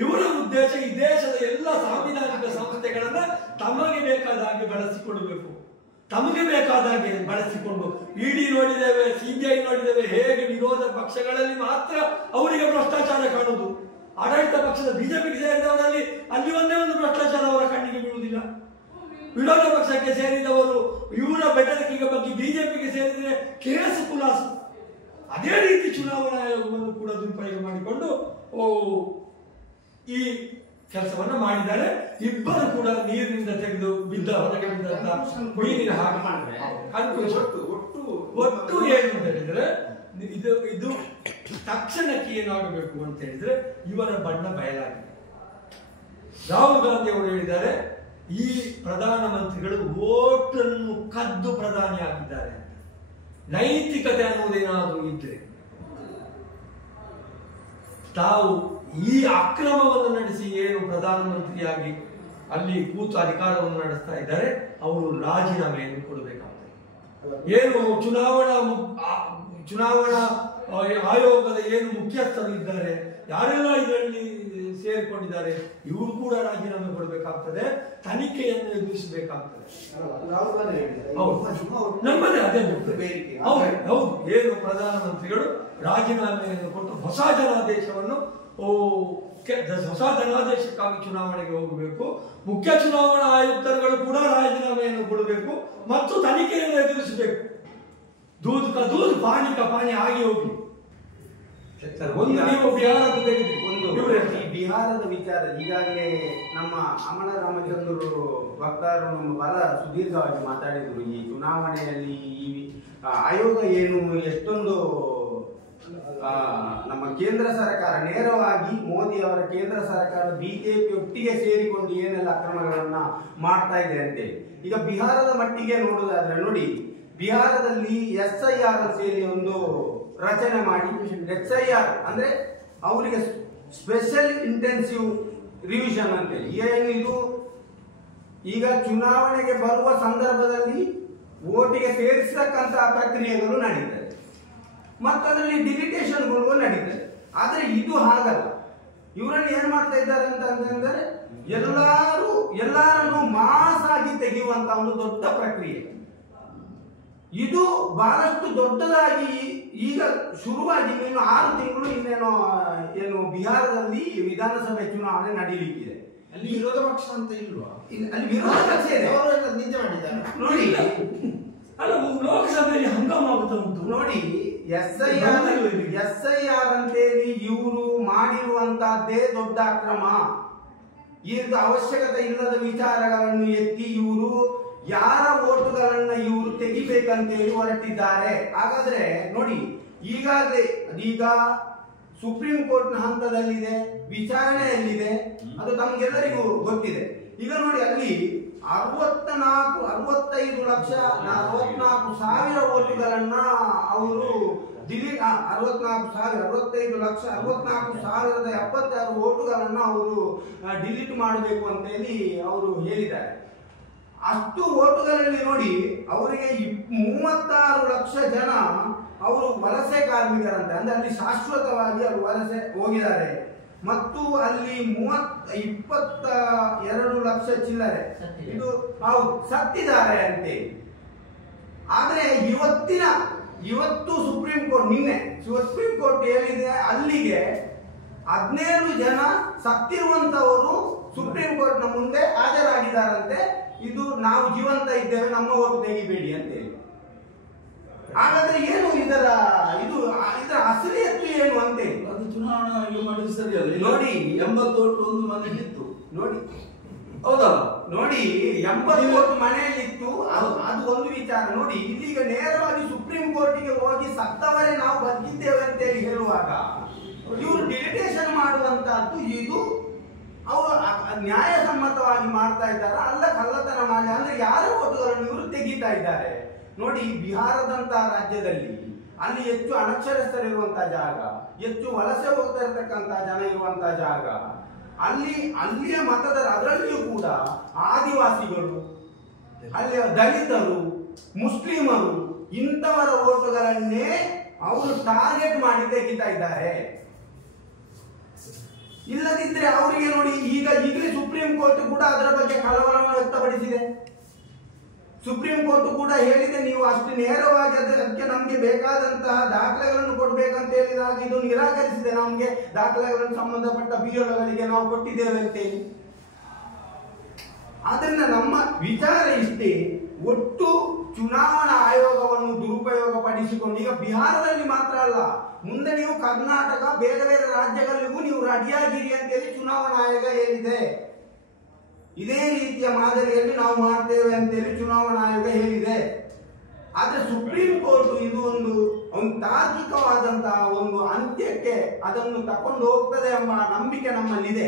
ಇವರ ಉದ್ದೇಶ ಈ ದೇಶದ ಎಲ್ಲ ಸಾಂವಿಧಾನಿಕ ಸಂಸ್ಥೆಗಳನ್ನ ತಮಗೆ ಬೇಕಾದ ಹಾಗೆ ಬಳಸಿಕೊಳ್ಳಬೇಕು, ತಮಗೆ ಬೇಕಾದ ಹಾಗೆ ಬಳಸಿಕೊಂಡು. ಇಡಿ ನೋಡಿದ್ದೇವೆ, CBI ನೋಡಿದ್ದೇವೆ, ಹೇಗೆ ವಿರೋಧ ಪಕ್ಷಗಳಲ್ಲಿ ಮಾತ್ರ ಅವರಿಗೆ ಭ್ರಷ್ಟಾಚಾರ ಕಾಣುವುದು. ಆಡಳಿತ ಪಕ್ಷದ ಬಿಜೆಪಿಗೆ ಸೇರಿದವರಲ್ಲಿ ಅಲ್ಲಿ ಒಂದೇ ಒಂದು ಭ್ರಷ್ಟಾಚಾರ ಅವರ ಕಣ್ಣಿಗೆ ಬೀಳುವುದಿಲ್ಲ. ವಿರೋಧ ಪಕ್ಷಕ್ಕೆ ಸೇರಿದವರು ಇವರ ಬೆದರಿಕೆಗೆ ಬಗ್ಗೆ ಬಿಜೆಪಿಗೆ ಸೇರಿದರೆ ಕೇಸು ಕುಲಾಸು. ಅದೇ ರೀತಿ ಚುನಾವಣಾ ಆಯೋಗವನ್ನು ಕೂಡ ದುರುಪಯೋಗ ಮಾಡಿಕೊಂಡು ಈ ಕೆಲಸವನ್ನ ಮಾಡಿದ್ದಾರೆ. ಇಬ್ಬರು ಕೂಡ ನೀರಿನಿಂದ ತೆಗೆದು ಬಿದ್ದ ಹೊರಗೆ ಬಿದ್ದಂತ ಮೀನಿನ ಹಾಗೆ ಒಟ್ಟು ಏನು ಅಂತ ಹೇಳಿದ್ರೆ, ಇದು ತಕ್ಷಣಕ್ಕೆ ಏನಾಗಬೇಕು ಅಂತ ಹೇಳಿದ್ರೆ, ಇವರ ಬಣ್ಣ ಬಯಲಾಗಿದೆ. ರಾಹುಲ್ ಗಾಂಧಿ ಅವರು ಹೇಳಿದ್ದಾರೆ, ಈ ಪ್ರಧಾನಮಂತ್ರಿಗಳು ವೋಟನ್ನು ಕದ್ದು ಪ್ರಧಾನಿ ಆಗಿದ್ದಾರೆ. ನೈತಿಕತೆ ಅನ್ನುವುದೇನಾದರೂ ಇದ್ರೆ ತಾವು ಈ ಅಕ್ರಮವನ್ನು ನಡೆಸಿ ಏನು ಪ್ರಧಾನಮಂತ್ರಿಯಾಗಿ ಅಲ್ಲಿ ಕೂತು ಅಧಿಕಾರವನ್ನು ನಡೆಸ್ತಾ ಇದ್ದಾರೆ, ಅವರು ರಾಜೀನಾಮೆಯನ್ನು ಕೊಡಬೇಕಾಗ್ತದೆ. ಏನು ಚುನಾವಣಾ ಆಯೋಗದ ಏನು ಮುಖ್ಯಸ್ಥರು ಇದ್ದಾರೆ, ಯಾರೆಲ್ಲ ಇದರಲ್ಲಿ ಸೇರಿಕೊಂಡಿದ್ದಾರೆ, ಇವರು ಕೂಡ ರಾಜೀನಾಮೆ ಕೊಡಬೇಕಾಗ್ತದೆ, ತನಿಖೆಯನ್ನು ಎದುರಿಸಬೇಕಾಗ್ತದೆ. ನಮ್ಮದೇ ಅದೇ ಹೌದು. ಏನು ಪ್ರಧಾನಮಂತ್ರಿಗಳು ರಾಜೀನಾಮೆಯನ್ನು ಕೊಟ್ಟು ಹೊಸ ಜನಾದೇಶಕ್ಕಾಗಿ ಚುನಾವಣೆಗೆ ಹೋಗಬೇಕು. ಮುಖ್ಯ ಚುನಾವಣಾ ಆಯುಕ್ತರುಗಳು ಕೂಡ ರಾಜೀನಾಮೆಯನ್ನು ಕೊಡಬೇಕು ಮತ್ತು ತನಿಖೆಯನ್ನು ಎದುರಿಸಬೇಕು. ದೂದ್ ಪಾನಿ ಆಗಿ ಹೋಗಿ ಬಿಹಾರದ ವಿಚಾರ ಈಗಾಗಲೇ ನಮ್ಮ ಅಮರ ರಾಮಚಂದ್ರರು ವಕ್ತಾರರು ನಮ್ಮ ಬಹಳ ಸುದೀರ್ಘವಾಗಿ ಮಾತಾಡಿದ್ರು. ಈ ಚುನಾವಣೆಯಲ್ಲಿ ಈ ಆಯೋಗ ಏನು ಎಷ್ಟೊಂದು ನಮ್ಮ ಕೇಂದ್ರ ಸರ್ಕಾರ ನೇರವಾಗಿ ಮೋದಿ ಅವರ ಕೇಂದ್ರ ಸರ್ಕಾರ ಬಿಜೆಪಿ ಒಟ್ಟಿಗೆ ಸೇರಿಕೊಂಡು ಏನೆಲ್ಲ ಅಕ್ರಮಗಳನ್ನ ಮಾಡ್ತಾ ಇದೆ ಅಂತೇಳಿ. ಈಗ ಬಿಹಾರದ ಮಟ್ಟಿಗೆ ನೋಡುವುದಾದ್ರೆ ನೋಡಿ, ಬಿಹಾರದಲ್ಲಿ SIR ಸೇರಿ ಒಂದು ರಚನೆ ಮಾಡಿ, SIR ಅಂದ್ರೆ ಅವರಿಗೆ ಸ್ಪೆಷಲ್ ಇಂಟೆನ್ಸಿವ್ ರಿವಿಷನ್ ಅಂತೇಳಿ. ಏನು ಇದು, ಈಗ ಚುನಾವಣೆಗೆ ಬರುವ ಸಂದರ್ಭದಲ್ಲಿ ಓಟಿಗೆ ಸೇರಿಸತಕ್ಕಂತಹ ಪ್ರಕ್ರಿಯೆಗಳು ನಡೀತದೆ, ಮತ್ತದರಲ್ಲಿ ಡಿಲಿಟೇಷನ್ಗಳು ನಡೀತದೆ. ಆದ್ರೆ ಇದು ಹಾಗಲ್ಲ. ಇವರಲ್ಲಿ ಏನ್ ಮಾಡ್ತಾ ಇದ್ದಾರೆ ಅಂತಂದ್ರೆ ಎಲ್ಲರನ್ನು ಮಾಸ್ ಆಗಿ ತೆಗೆಯುವಂತ ಒಂದು ದೊಡ್ಡ ಪ್ರಕ್ರಿಯೆ. ಇದು ಬಹಳಷ್ಟು ದೊಡ್ಡದಾಗಿ ಈಗ ಶುರುವಾಗಿ ಇನ್ನು 6 ತಿಂಗಳು ಇನ್ನೇನೋ ಏನು ಬಿಹಾರದಲ್ಲಿ ವಿಧಾನಸಭೆ ಚುನಾವಣೆ ನಡೀಲಿಕ್ಕಿದೆ. ಅಲ್ಲಿ ವಿರೋಧ ಪಕ್ಷ ಅಂತ ಇಲ್ವಾ? ಅಲ್ಲಿ ವಿರೋಧ ಪಕ್ಷ ಇದೆ, ಅವರೆಲ್ಲ ನಿಜ ಮಾಡಿದ್ದಾರೆ ನೋಡಿ. ಅಲ್ಲ, ಲೋಕಸಭೆಯಲ್ಲಿ ಹಂಗಾಮ ಆಗುತ್ತಾ ಉಂಟು ನೋಡಿ. SIR ಅಂತೇಳಿ ಇವರು ಮಾಡಿರುವಂತಹದ್ದೇ ದೊಡ್ಡ ಅಕ್ರಮ. ಈಗ ಅವಶ್ಯಕತೆ ಇಲ್ಲದ ವಿಚಾರಗಳನ್ನು ಎತ್ತಿ ಇವರು ಯಾರ ಓಟುಗಳನ್ನ ಇವರು ತೆಗಿಬೇಕಂತೇಳಿ ಹೊರಟಿದ್ದಾರೆ. ಹಾಗಾದ್ರೆ ನೋಡಿ, ಈಗ ಸುಪ್ರೀಂ ಕೋರ್ಟ್ ನ ಹಂತದಲ್ಲಿದೆ, ವಿಚಾರಣೆಯಲ್ಲಿದೆ, ಅದು ತಮ್ಗೆಲ್ಲರಿಗೂ ಗೊತ್ತಿದೆ. ಈಗ ನೋಡಿ, ಅಲ್ಲಿ 64,000 ಓಟುಗಳನ್ನ ಅವರು ಡಿಲೀಟ್ 64,076 ಓಟುಗಳನ್ನ ಅವರು ಡಿಲೀಟ್ ಮಾಡಬೇಕು ಅಂತೇಳಿ ಅವರು ಹೇಳಿದ್ದಾರೆ. ಅಷ್ಟು ಓಟುಗಳಲ್ಲಿ ನೋಡಿ, ಅವರಿಗೆ 36 ಲಕ್ಷ ಜನ ಅವರು ವಲಸೆ ಕಾರ್ಮಿಕರಂತೆ, ಅಂದ್ರೆ ಅಲ್ಲಿ ಶಾಶ್ವತವಾಗಿ ಅವರು ವಲಸೆ ಹೋಗಿದ್ದಾರೆ. ಮತ್ತು ಅಲ್ಲಿ 22 ಲಕ್ಷ ಚಿಲ್ಲರೆ ಇದು ಹೌದು ಸತ್ತಿದ್ದಾರೆ ಅಂತೆ. ಆದ್ರೆ ಇವತ್ತು ಸುಪ್ರೀಂ ಕೋರ್ಟ್ ಹೇಳಿದೆ, ಅಲ್ಲಿಗೆ 17 ಜನ ಸತ್ತಿರುವಂತವರು ಸುಪ್ರೀಂ ಕೋರ್ಟ್ ನ ಮುಂದೆ ಹಾಜರಾಗಿದ್ದಾರಂತೆ. ಇದು ನಾವು ಜೀವಂತ ಇದ್ದೇವೆ, ನಮ್ಮ ಓಟು ತೆಗಿಬೇಡಿ ಅಂತೇಳಿ. ಹಾಗಾದ್ರೆ ಏನು ಇದರ ಅಸಲಿಯತ್ತು ಏನು ಅಂತೇಳಿ ಅದು ಚುನಾವಣಾ ಆಯೋಗ ಮಾಡಿದ್ರೆ ಸರಿಯಲ್ಲ. ನೋಡಿ, 80 ಓಟು ಒಂದು ಮನೆಯಲ್ಲಿತ್ತು ನೋಡಿ, ಹೌದಾ? ನೋಡಿ 80 ಓಟು ಮನೆಯಲ್ಲಿತ್ತು, ಅದು ಒಂದು ವಿಚಾರ. ನೋಡಿ, ಇಲ್ಲಿಗ ನೇರವಾಗಿ ಸುಪ್ರೀಂ ಕೋರ್ಟಿಗೆ ಹೋಗಿ ಸತ್ತವರೇ ನಾವು ಬದುಕಿದ್ದೇವೆ ಅಂತೇಳಿ ಹೇಳುವಾಗ ಇವರು ಡಿಲಿಟೇಷನ್ ಮಾಡುವಂತಹದ್ದು ಇದು ಅವರು ನ್ಯಾಯಸಮ್ಮತವಾಗಿ ಮಾಡ್ತಾ ಇದ್ದಾರೆ, ಅಲ್ಲ ಕಳ್ಳತನ ಮಾಡಿ, ಅಂದ್ರೆ ಯಾರ ಓಟುಗಳನ್ನು ಇವರು ತೆಗಿತಾ ಇದ್ದಾರೆ. ನೋಡಿ, ಬಿಹಾರದಂತಹ ರಾಜ್ಯದಲ್ಲಿ ಅಲ್ಲಿ ಹೆಚ್ಚು ಅನಕ್ಷರಸ್ಥರಿರುವಂತಹ ಜಾಗ, ಹೆಚ್ಚು ವಲಸೆ ಹೋಗ್ತಾ ಇರತಕ್ಕಂತಹ ಜನ ಇರುವಂತಹ ಜಾಗ, ಅಲ್ಲಿಯ ಮತದಾರ, ಅದರಲ್ಲಿಯೂ ಕೂಡ ಆದಿವಾಸಿಗಳು, ಅಲ್ಲಿಯ ದಲಿತರು, ಮುಸ್ಲಿಮರು, ಇಂಥವರ ಓಟುಗಳನ್ನೇ ಅವರು ಟಾರ್ಗೆಟ್ ಮಾಡಿ ತೆಗಿತಾ ಇದ್ದಾರೆ. ಇಲ್ಲದಿದ್ರೆ ಅವರಿಗೆ ನೋಡಿ, ಈಗಲೇ ಸುಪ್ರೀಂ ಕೋರ್ಟ್ ಕೂಡ ಅದರ ಬಗ್ಗೆ ಕಳವಳವನ್ನು ವ್ಯಕ್ತಪಡಿಸಿದೆ. ಸುಪ್ರೀಂ ಕೋರ್ಟ್ ಕೂಡ ಹೇಳಿದೆ, ನೀವು ಅಷ್ಟು ನೇರವಾಗಿ ಅದಕ್ಕೆ ನಮ್ಗೆ ಬೇಕಾದಂತಹ ದಾಖಲೆಗಳನ್ನು ಕೊಡ್ಬೇಕಂತ ಹೇಳಿದಾಗ ಇದು ನಿರಾಕರಿಸಿದೆ. ನಮ್ಗೆ ದಾಖಲೆಗಳನ್ನು ಸಂಬಂಧಪಟ್ಟ ಬಿಎಲ್ಒಗಳಿಗೆ ನಾವು ಕೊಟ್ಟಿದ್ದೇವೆ ಅಂತೇಳಿ. ಆದ್ರಿಂದ ನಮ್ಮ ವಿಚಾರ ಇಷ್ಟೇ, ಒಟ್ಟು ಚುನಾವಣಾ ಆಯೋಗವನ್ನು ದುರುಪಯೋಗ ಪಡಿಸಿಕೊಂಡು, ಈಗ ಬಿಹಾರದಲ್ಲಿ ಮಾತ್ರ ಅಲ್ಲ, ಮುಂದೆ ನೀವು ಕರ್ನಾಟಕ ಬೇರೆ ಬೇರೆ ರಾಜ್ಯಗಳಿಗೂ ನೀವು ರೆಡಿಯಾಗಿರಿ ಅಂತೇಳಿ ಚುನಾವಣಾ ಆಯೋಗ ಹೇಳಿದೆ. ಇದೇ ರೀತಿಯ ಮಾದರಿಯಲ್ಲಿ ನಾವು ಮಾಡ್ತೇವೆ ಅಂತೇಳಿ ಚುನಾವಣಾ ಆಯೋಗ ಹೇಳಿದೆ. ಆದ್ರೆ ಸುಪ್ರೀಂ ಕೋರ್ಟ್ ಇದು ಒಂದು ತಾರ್ಕಿಕವಾದಂತಹ ಒಂದು ಅಂತ್ಯಕ್ಕೆ ಅದನ್ನು ತಕೊಂಡು ಹೋಗ್ತದೆ ಎಂಬ ನಂಬಿಕೆ ನಮ್ಮಲ್ಲಿದೆ.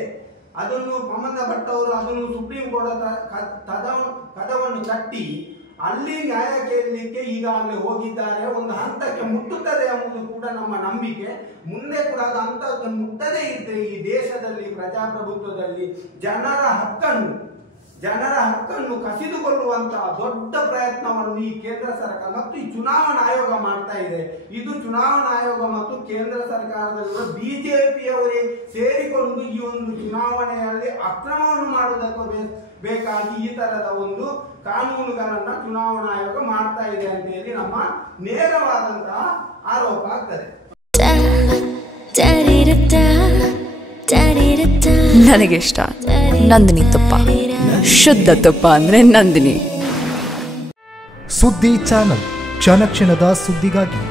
ಅದನ್ನು ಸಂಬಂಧಪಟ್ಟ ಅವರು ಅದನ್ನು ಸುಪ್ರೀಂ ಕೋರ್ಟ್ ಕದವನ್ನು ತಟ್ಟಿ ಅಲ್ಲಿ ನ್ಯಾಯ ಕೇಳಲಿಕ್ಕೆ ಈಗಾಗಲೇ ಹೋಗಿದ್ದಾರೆ. ಒಂದು ಹಂತಕ್ಕೆ ಮುಟ್ಟುತ್ತದೆ ಎಂಬುದು ಕೂಡ ನಮ್ಮ ನಂಬಿಕೆ. ಮುಂದೆ ಕೂಡ ಅದು ಹಂತಕ್ಕೆ ಮುಟ್ಟದೇ ಇದ್ದರೆ ಈ ದೇಶದಲ್ಲಿ ಪ್ರಜಾಪ್ರಭುತ್ವದಲ್ಲಿ ಜನರ ಹಕ್ಕನ್ನು ಕಸಿದುಕೊಳ್ಳುವಂತಹ ದೊಡ್ಡ ಪ್ರಯತ್ನವನ್ನು ಈ ಕೇಂದ್ರ ಸರ್ಕಾರ ಮತ್ತು ಈ ಚುನಾವಣಾ ಆಯೋಗ ಮಾಡ್ತಾ ಇದೆ. ಇದು ಚುನಾವಣಾ ಆಯೋಗ ಮತ್ತು ಕೇಂದ್ರ ಸರ್ಕಾರದಲ್ಲಿರುವ ಬಿಜೆಪಿಯವರೇ ಸೇರಿಕೊಂಡು ಈ ಒಂದು ಚುನಾವಣೆಯಲ್ಲಿ ಅಕ್ರಮವನ್ನು ಮಾಡುವುದಕ್ಕೆ ಬೇಕಾಗಿ ಈ ತರದ ಒಂದು ಕಾನೂನುಗಳನ್ನ ಚುನಾವಣಾ ಆಯೋಗ ಮಾಡ್ತಾ ಇದೆ ಅಂತ ಹೇಳಿ ನಮ್ಮ ನೇರವಾದಂತಹ ಆರೋಪ ಆಗ್ತದೆ. ನನಗಿಷ್ಟ ನಂದಿನಿ ತುಪ್ಪ, ಶುದ್ಧ ತುಪ್ಪ ಅಂದ್ರೆ ನಂದಿನಿ. ಸುದ್ದಿ ಚಾನಲ್, ಕ್ಷಣ ಕ್ಷಣದ ಸುದ್ದಿಗಾಗಿ.